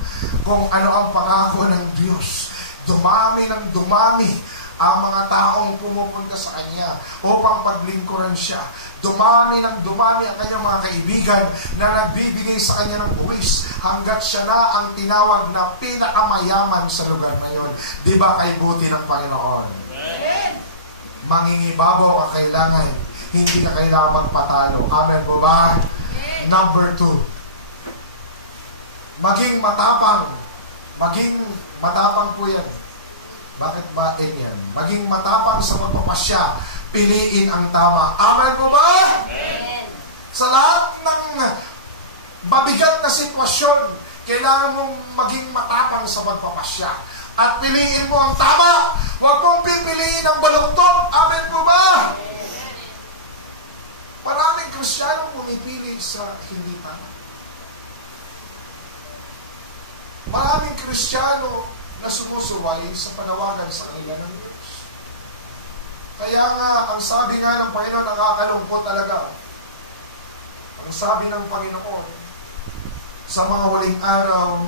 kung ano ang pangako ng Diyos. dumami ng dumami ang mga taong pumupunta sa kanya upang paglingkuran siya. Dumami ng dumami ang kanyang mga kaibigan na nagbibigay sa kanya ng buwis hanggat siya na ang tinawag na pinakamayaman sa lugar na yon. Di ba kay buti ng Panginoon? Mangingibabaw ang kailangan, hindi na kailangan magpatalo. Amen po ba? Number 2, maging matapang. Maging matapang po yan. Bakit ba yan? Maging matapang sa pagpapasya. Piliin ang tama. Amen po ba? Amen. Sa lahat ng mabigat na sitwasyon, kailangan mong maging matapang sa pagpapasya. At piliin mo ang tama. Huwag mong pipiliin ang baluktot. Amen po ba? Maraming Kristiyanong pumipili sa hindi tama. Maraming Kristiyano na sumusuway sa panawagan sa kanila ng Diyos. Kaya nga, ang sabi nga ng Panginoon, nakakalungkot talaga. Ang sabi ng Panginoon, sa mga huling araw,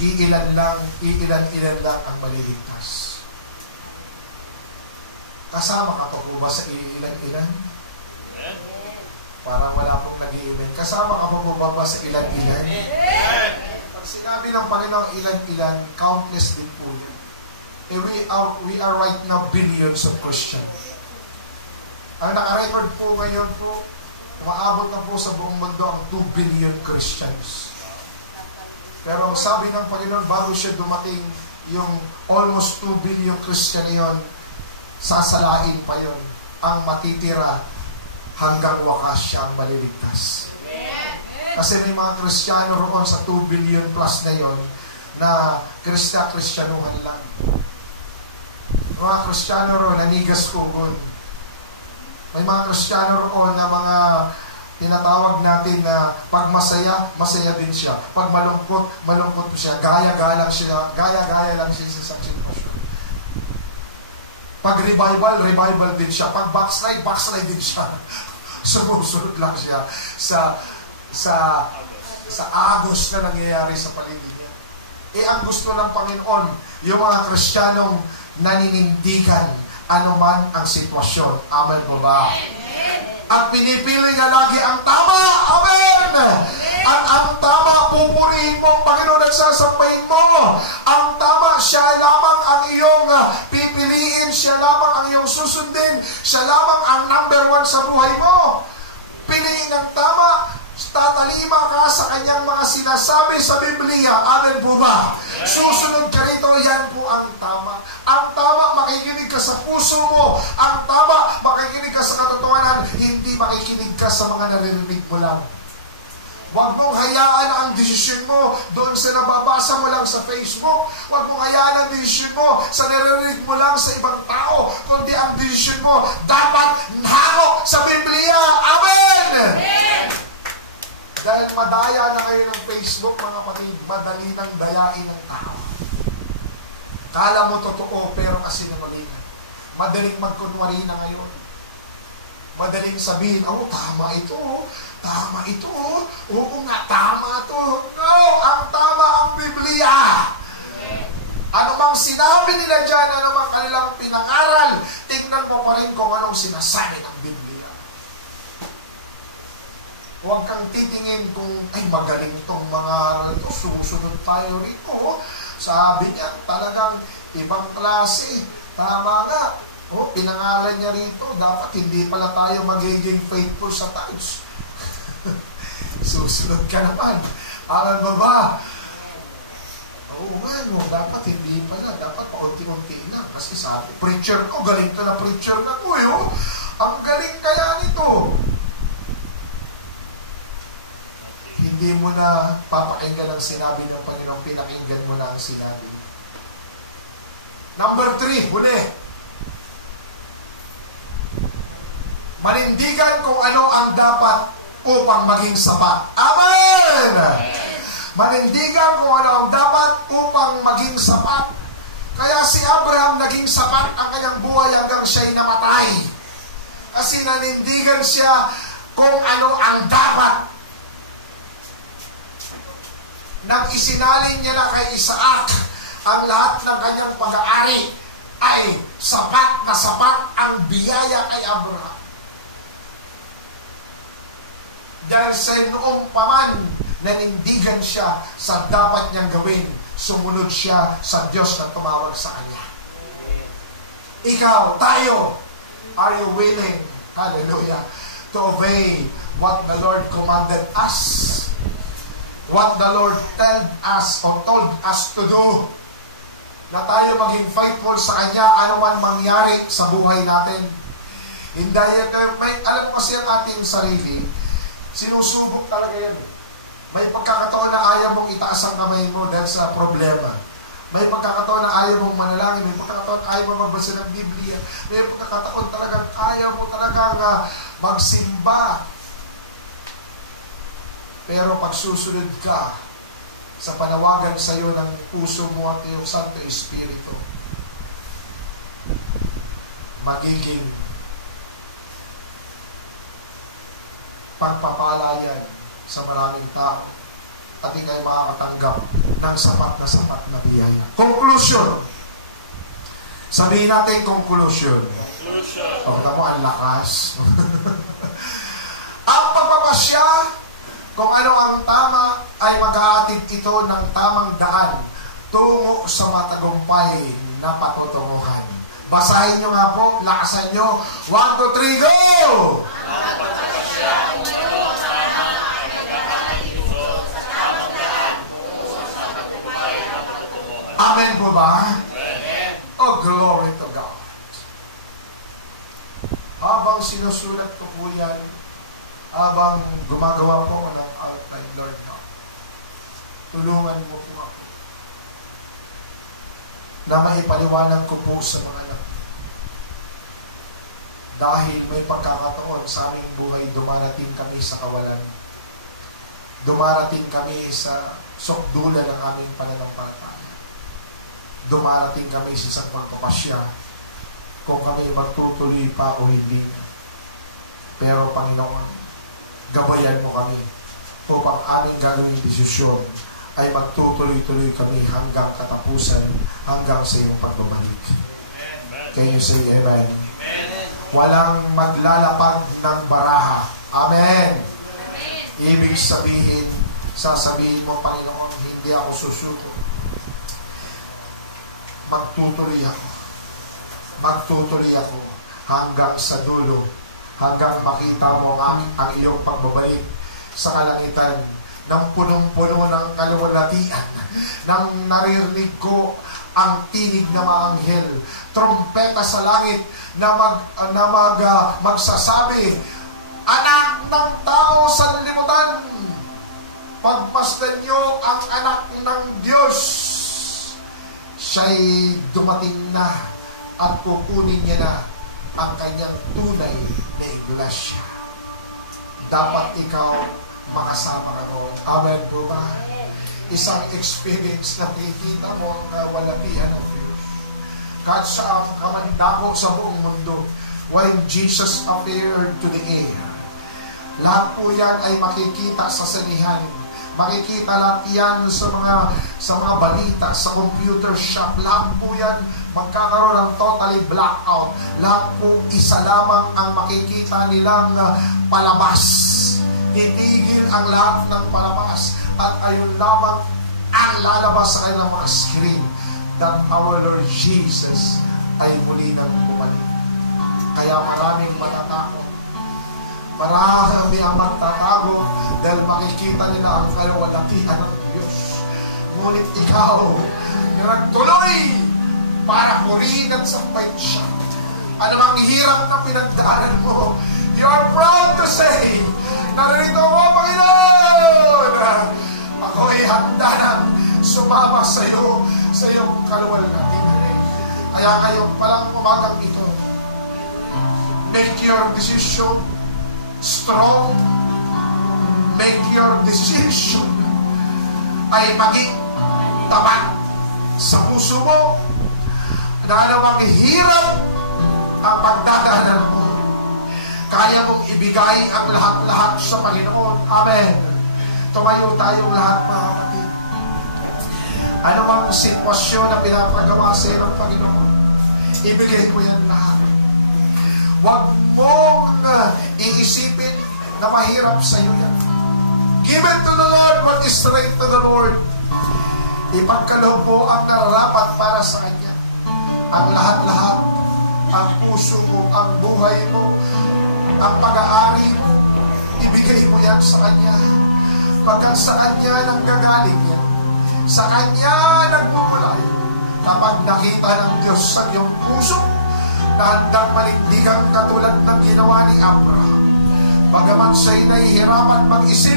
iilan lang ang maliligtas. Kasama ka pa po ba sa iilan-ilan? Parang wala pong nag-iilan. Kasama ka pa po ba sa ilan-ilan? Pag sinabi ng Panginoon ilan-ilan, countless din po yun. We are right now billions of Christians. Ang naka-record po ngayon po, umaabot na po sa buong mundo ang 2 billion Christians. Pero ang sabi ng Panginoon, bago siya dumating, yung almost 2 billion Christian yon, sasalain pa yon. Ang matitira hanggang wakas siya ang maliligtas. Kasi may mga Kristiyano roon sa 2 billion plus na yon na Kristyanuhan lang. Mga Kristiyano roon, nanigas kugon. May mga Kristiyano roon na mga tinatawag natin na pag masaya, masaya din siya. Pag malungkot, malungkot siya. Gaya-gaya lang siya sa sitwasyon. Pag revival din siya. Pag backslide din siya. Sumusunod lang siya sa agos na nangyayari sa paligid niya. Ang gusto ng Panginoon, yung mga Kristiyanong naninindigan anuman ang sitwasyon. Amen po ba? At pinipili niya lagi ang tama. Amen! At ang tama, pupurihin mo ang Panginoon at sasampahin mo. Ang tama, siya lamang ang iyong pipiliin, siya lamang ang iyong susundin, siya lamang ang number 1 sa buhay mo. Piliin ang tama, tatalima ka sa kanyang mga sinasabi sa Biblia. Amen po ba? Susunod ka rito, yan po ang tama. Ang tama, makikinig ka sa puso mo. Ang tama, makikinig ka sa katotohanan. Hindi makikinig ka sa mga naririnig mo lang. Huwag mong hayaan ang desisyon mo doon sa nababasa mo lang sa Facebook. Huwag mong hayaan ang desisyon mo sa naririnig mo lang sa ibang tao. Kundi ang desisyon mo dapat hango sa Biblia. Amen! Amen! Dahil madaya na kayo ng Facebook, mga kapatid, madali nang dayain ng tao. Kala mo totoo, pero kasinungalingan. Madaling magkunwari na ngayon. Madaling sabihin, tama ito. Tama ito. Oo nga, tama ito. No, ang tama ang Biblia. Ano bang sinabi nila dyan, ano bang kanilang pinangaral, tingnan mo pa rin kung anong sinasabi ng Biblia. Huwag kang titingin kung, magaling itong mga aral ito, susunod tayo rito. Sabi niya, talagang ibang klase. Tama nga. Pinangalan niya rito, dapat hindi pala tayo magiging faithful sa times. Susunod ka naman. Alam mo ba? Oo nga, dapat hindi pala. Dapat paunti-unti na. Kasi sabi, preacher ko, galing ka na preacher na ko. Ang galing kaya nito. Hindi mo na papakinggan ang sinabi ng Panginoon, pinakinggan mo na ang sinabi. Number 3, huli. Manindigan kung ano ang dapat upang maging sapat. Amen! Manindigan kung ano ang dapat upang maging sapat. Kaya si Abraham naging sapat ang kanyang buhay hanggang siya'y namatay. Kasi nanindigan siya kung ano ang dapat. Nang isinalin niya na kay Isaac ang lahat ng kanyang pag-aari ay sapat na sapat ang biyaya kay Abraham. Dahil sa noong paman, nanindigan siya sa dapat niyang gawin. Sumunod siya sa Diyos na tumawag sa kanya. Ikaw, tayo, are you willing, hallelujah, to obey what the Lord commanded us? What the Lord told us to do? Na tayo maging faithful sa Kanya, ano man mangyari sa buhay natin. Hindi ito, alam ko kasi ang ating sarili, sinusubok talaga yan. May pagkakataon na ayaw mong itaas ang kamay mo dahil sa problema. May pagkakataon na ayaw mong manalangin. May pagkakataon na ayaw mong magbasa ng Biblia. May pagkakataon talagang ayaw mo talagang magsimba. Pero pag susunod ka sa panawagan sa iyo ng puso mo at iyong Santo Espiritu, magiging pagpapala yan sa maraming tao at ikay makakatanggap ng sapat na biyaya. Conclusion. Sabihin natin conclusion. O, kita mo, ang lakas. Ang pagpapasya, kung ano ang tama, ay mag-aatid ito ng tamang daan tungo sa matagumpay na patutunguhan. Basahin nyo nga po, lakasan nyo. 1, 2, 3, go! Ang pagpapasya, kung ano ang tama, ay mag-aatid ito sa tamang daan tungo sa matagumpay na patutunguhan. Amen po ba? Amen. Oh, glory to God. Habang sinusulat ko po yan, habang gumagawa po ng outline, Lord God, tulungan mo po ako na maipaliwanag ko po sa mga anak. Dahil may pagkakataon sa aming buhay, dumarating kami sa kawalan. Dumarating kami sa sukdulan ng aming pananampalataya. Dumarating kami sa isang pagpapasya kung kami magtutuloy pa o hindi na. Pero Panginoon, gabayan mo kami upang aming gagawing desisyon ay magtutuloy-tuloy kami hanggang katapusan, hanggang sa iyong pagbabalik. Can you say amen? Amen. Walang maglalapag ng baraha. Amen. Amen. Ibig sabihin, sasabihin mo, Panginoon, hindi ako susuko. Magtutuloy ako. Magtutuloy ako hanggang sa dulo, hanggang makita mo ang iyong pagbabalik sa kalangitan ng punong-puno ng kaluwalhatian, nang naririnig ko ang tinig ng mga anghel, trompeta sa langit na magsasabi, anak ng tao sa limutan, pagmasdan niyo ang anak ng Diyos. Siya'y dumating na at kukunin niya na ang kanyang tunay na iglesia. Dapat ikaw makasama ka mo. Amen po ba? Isang experience na nakikita mo na walatian ng Diyos. Kahit sa kamandako sa buong mundo, when Jesus appeared to the air, lahat po yan ay makikita sa sinihan. Makikita lahat yan sa mga balita, sa computer shop. Lahat po yan magkakaroon ng totally blackout. Lahat po isa lamang ang makikita nilang palabas. Titigil ang lahat ng palabas at ayun lamang ang lalabas sa kanilang mga screen, that our Lord Jesus ay muli nang bumalik. Kaya maraming matatakot. Marami ang magtatago dahil makikita nila ang kaluwalhatian ng Diyos. Ngunit ikaw, nagtuloy para purihin at sampayin siya. Ano mang hirap na pinagdaanan mo, you are proud to say, narito mo, Panginoon, ako ay handa na sumama sa iyo, sa iyong kaluwalhatian. Kaya ngayon palang umagang ito, make your decision strong. Make your decision ay maging tapat sa puso mo na anumang hirap ang pagdadaanan mo, kaya mong ibigay ang lahat-lahat sa Panginoon. Amen. Tumayo tayong lahat, mga kapatid. Anumang sitwasyon na pinapagawa sa iyo ng Panginoon, ibigay mo yan lahat. Huwag mong iisipin na mahirap sa iyo yan. Give it to the Lord what is straight to the Lord. Ipagkaloob mo ang nararapat para sa Kanya. Ang lahat-lahat, ang puso mo, ang buhay mo, ang pag-aari mo, ibigay mo yan sa Kanya. Pagkat sa Kanya nanggagaling yan. Sa Kanya nagmumula yan. Kapag nakita ng Diyos sa iyong puso, na handang manindigan katulad ng ginawa ni Abraham. Bagaman siya'y nahihirapan mag-isip,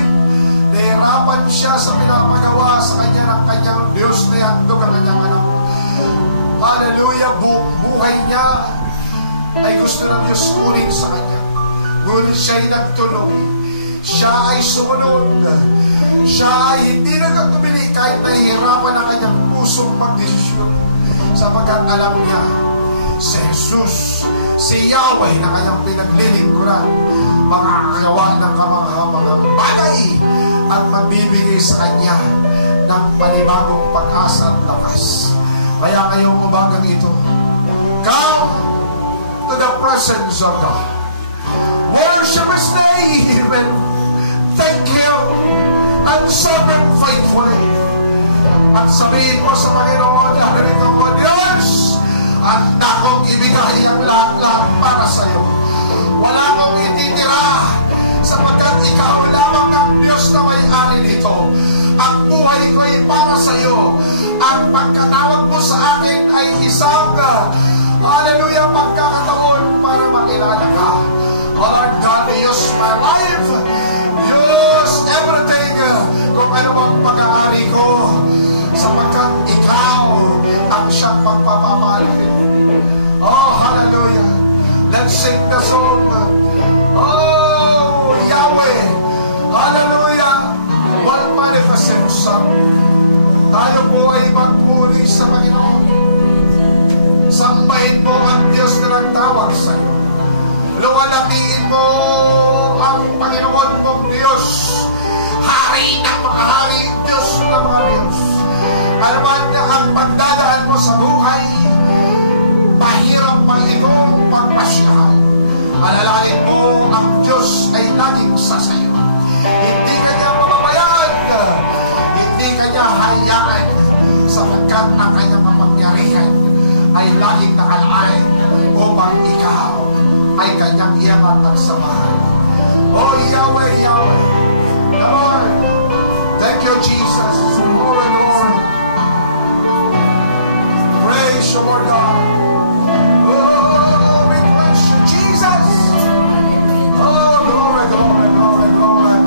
nahihirapan siya sa pinapagawa sa Kanya ng Kanyang Diyos na handog ang Kanyang anak. Hallelujah, buong buhay niya ay gusto ng Diyos kunin sa Kanya. Ngunit siya'y nagtuloy. Siya ay sumunod. Siya ay hindi nagkatubili kahit nahihirapan ang kanyang pusong magdesisyon. Sapagkat alam niya, si Jesus, si Yahweh na kanyang pinaglilingkuran, makakagawa ng kamanghamangang bagay at mabibigay sa Kanya ng panibagong pag-asa at lakas. Kaya ngayong umagang ito, come to the presence of God. Worship His name. Thank Him and serve Him faithfully. At sabihin mo sa Panginoon, narito mo, Diyos, at akong ibigay ang lahat-lahat para sa iyo. Wala akong ititira sapagkat Ikaw lamang ang Diyos na may-ari nito. Ang buhay ko ay para sa iyo. Ang pagkatawag mo sa akin ay isang hallelujah, pagkakataon para makilala ka. Lord God, use my life. Use everything kung ano bang pag-aari ko. Sapagkat Ikaw ang siyang pagpapamahal. Oh, hallelujah. Let's sing the song. Oh, Yahweh. Hallelujah. One manifest Himself. Tayo po ay magpuri sa Panginoon. Sambahin mo ang Diyos na nagtawag sa iyo. Luwalhatiin mo ang Panginoon mong Diyos. Hari ng mga hari, Diyos ng mga Diyos. Ano man ang pagdadaan mo sa buhay, mahirap pa itong pagpasyahan. Alalain mo, ang Diyos ay laging sa sayo. Hindi Kanya mababayaan, hindi Kanya hayaan, sapagkat ang Kanyang kapangyarihan ay laging nakalaan upang ikaw ay Kanyang iangat at samahan. Oh, Yahweh, Yahweh. Come on. Thank you, Jesus. More and more. Praise the Lord God. Oh, we bless you, Jesus. Oh, glory, glory, glory, glory.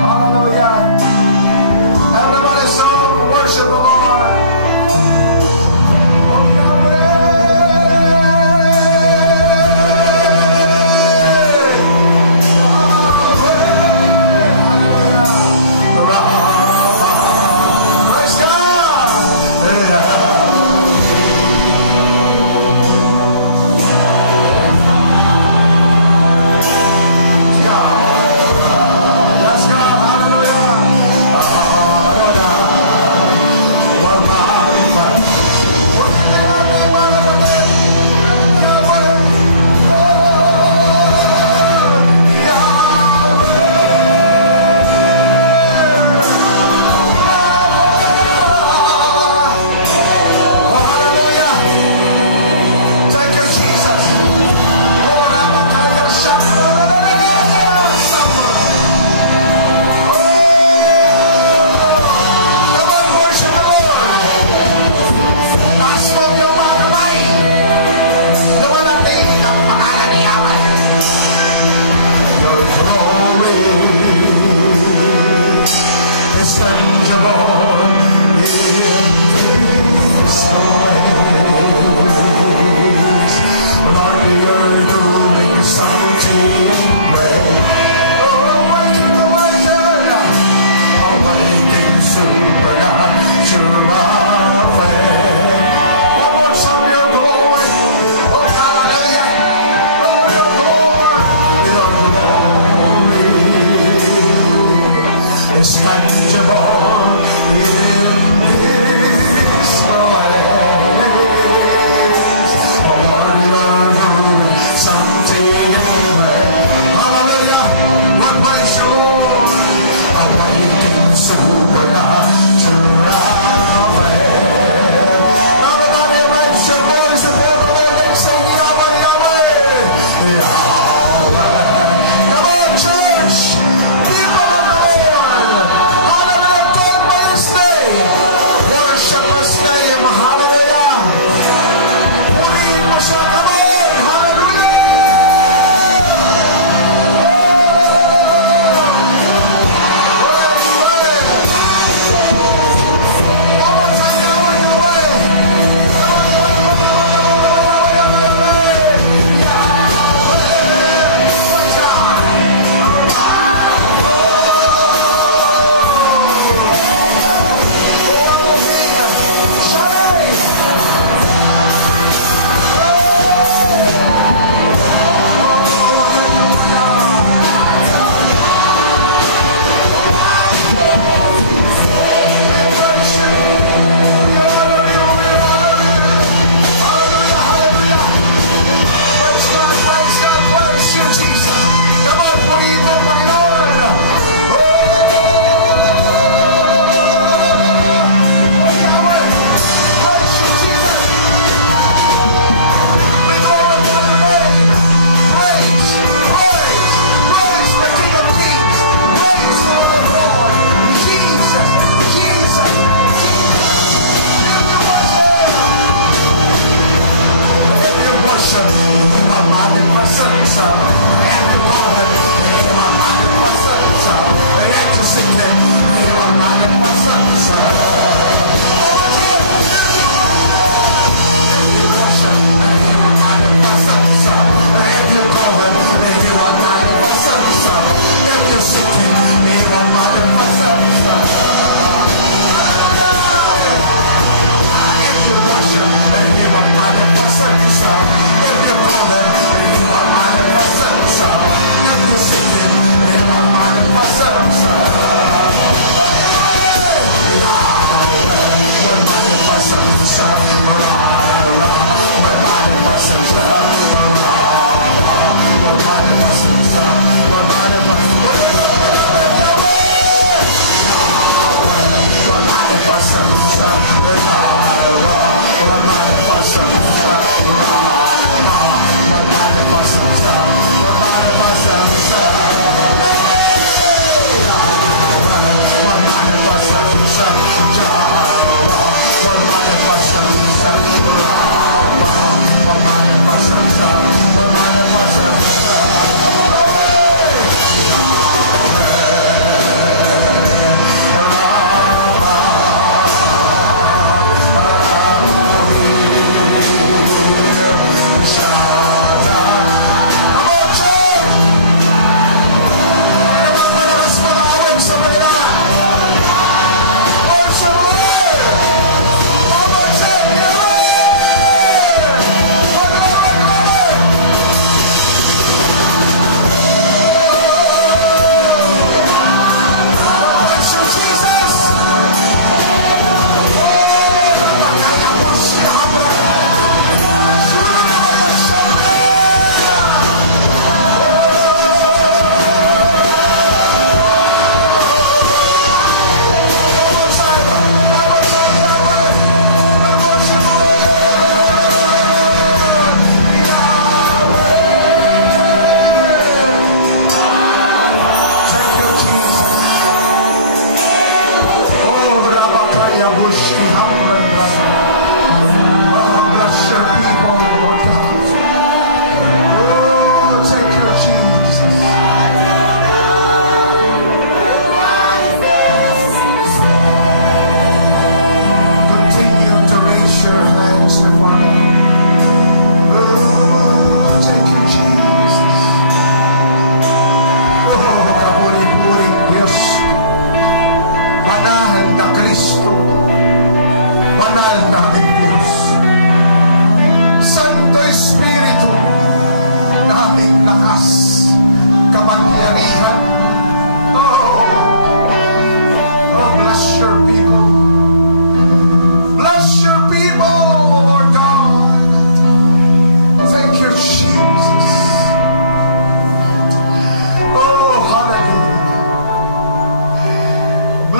Hallelujah. Everybody song, worship the Lord. Oh, praise God. It's tangible in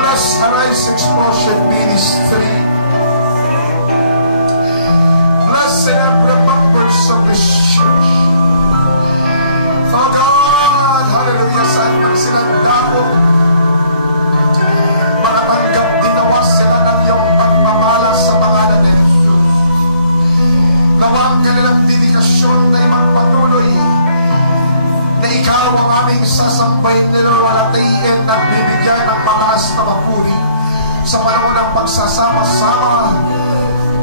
Bless Arise Explosion Ministry. Bless every members of this church. Oh God, hallelujah, saan man sila damo, makatanggap dinawa sila ng iyong pagmamala sa pangalan ni Jesus. Nawa ang kanilang dedikasyon na magpatuloy na ikaw ang aming sasambahin nilalatiin at bibigyan ng mataas na papuri sa panahon ng pagsasama-sama.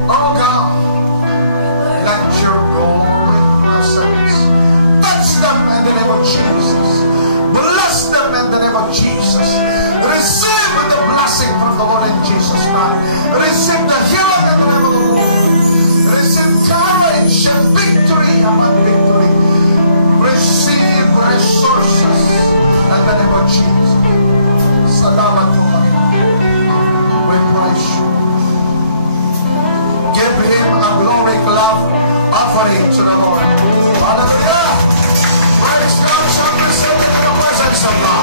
Oh God, let your glory presence touch them in the name of Jesus. Bless them in the name of Jesus. Receive the blessing from the Lord in Jesus' name. Receive the healing in the name of the Lord. Receive courage and victory upon victory. Receive resources in the name of Jesus. Salamat po, Panginoon. We praise you. Give him a glory clap offering to the Lord. Hallelujah. Praise God. Shall we sing in the presence of God?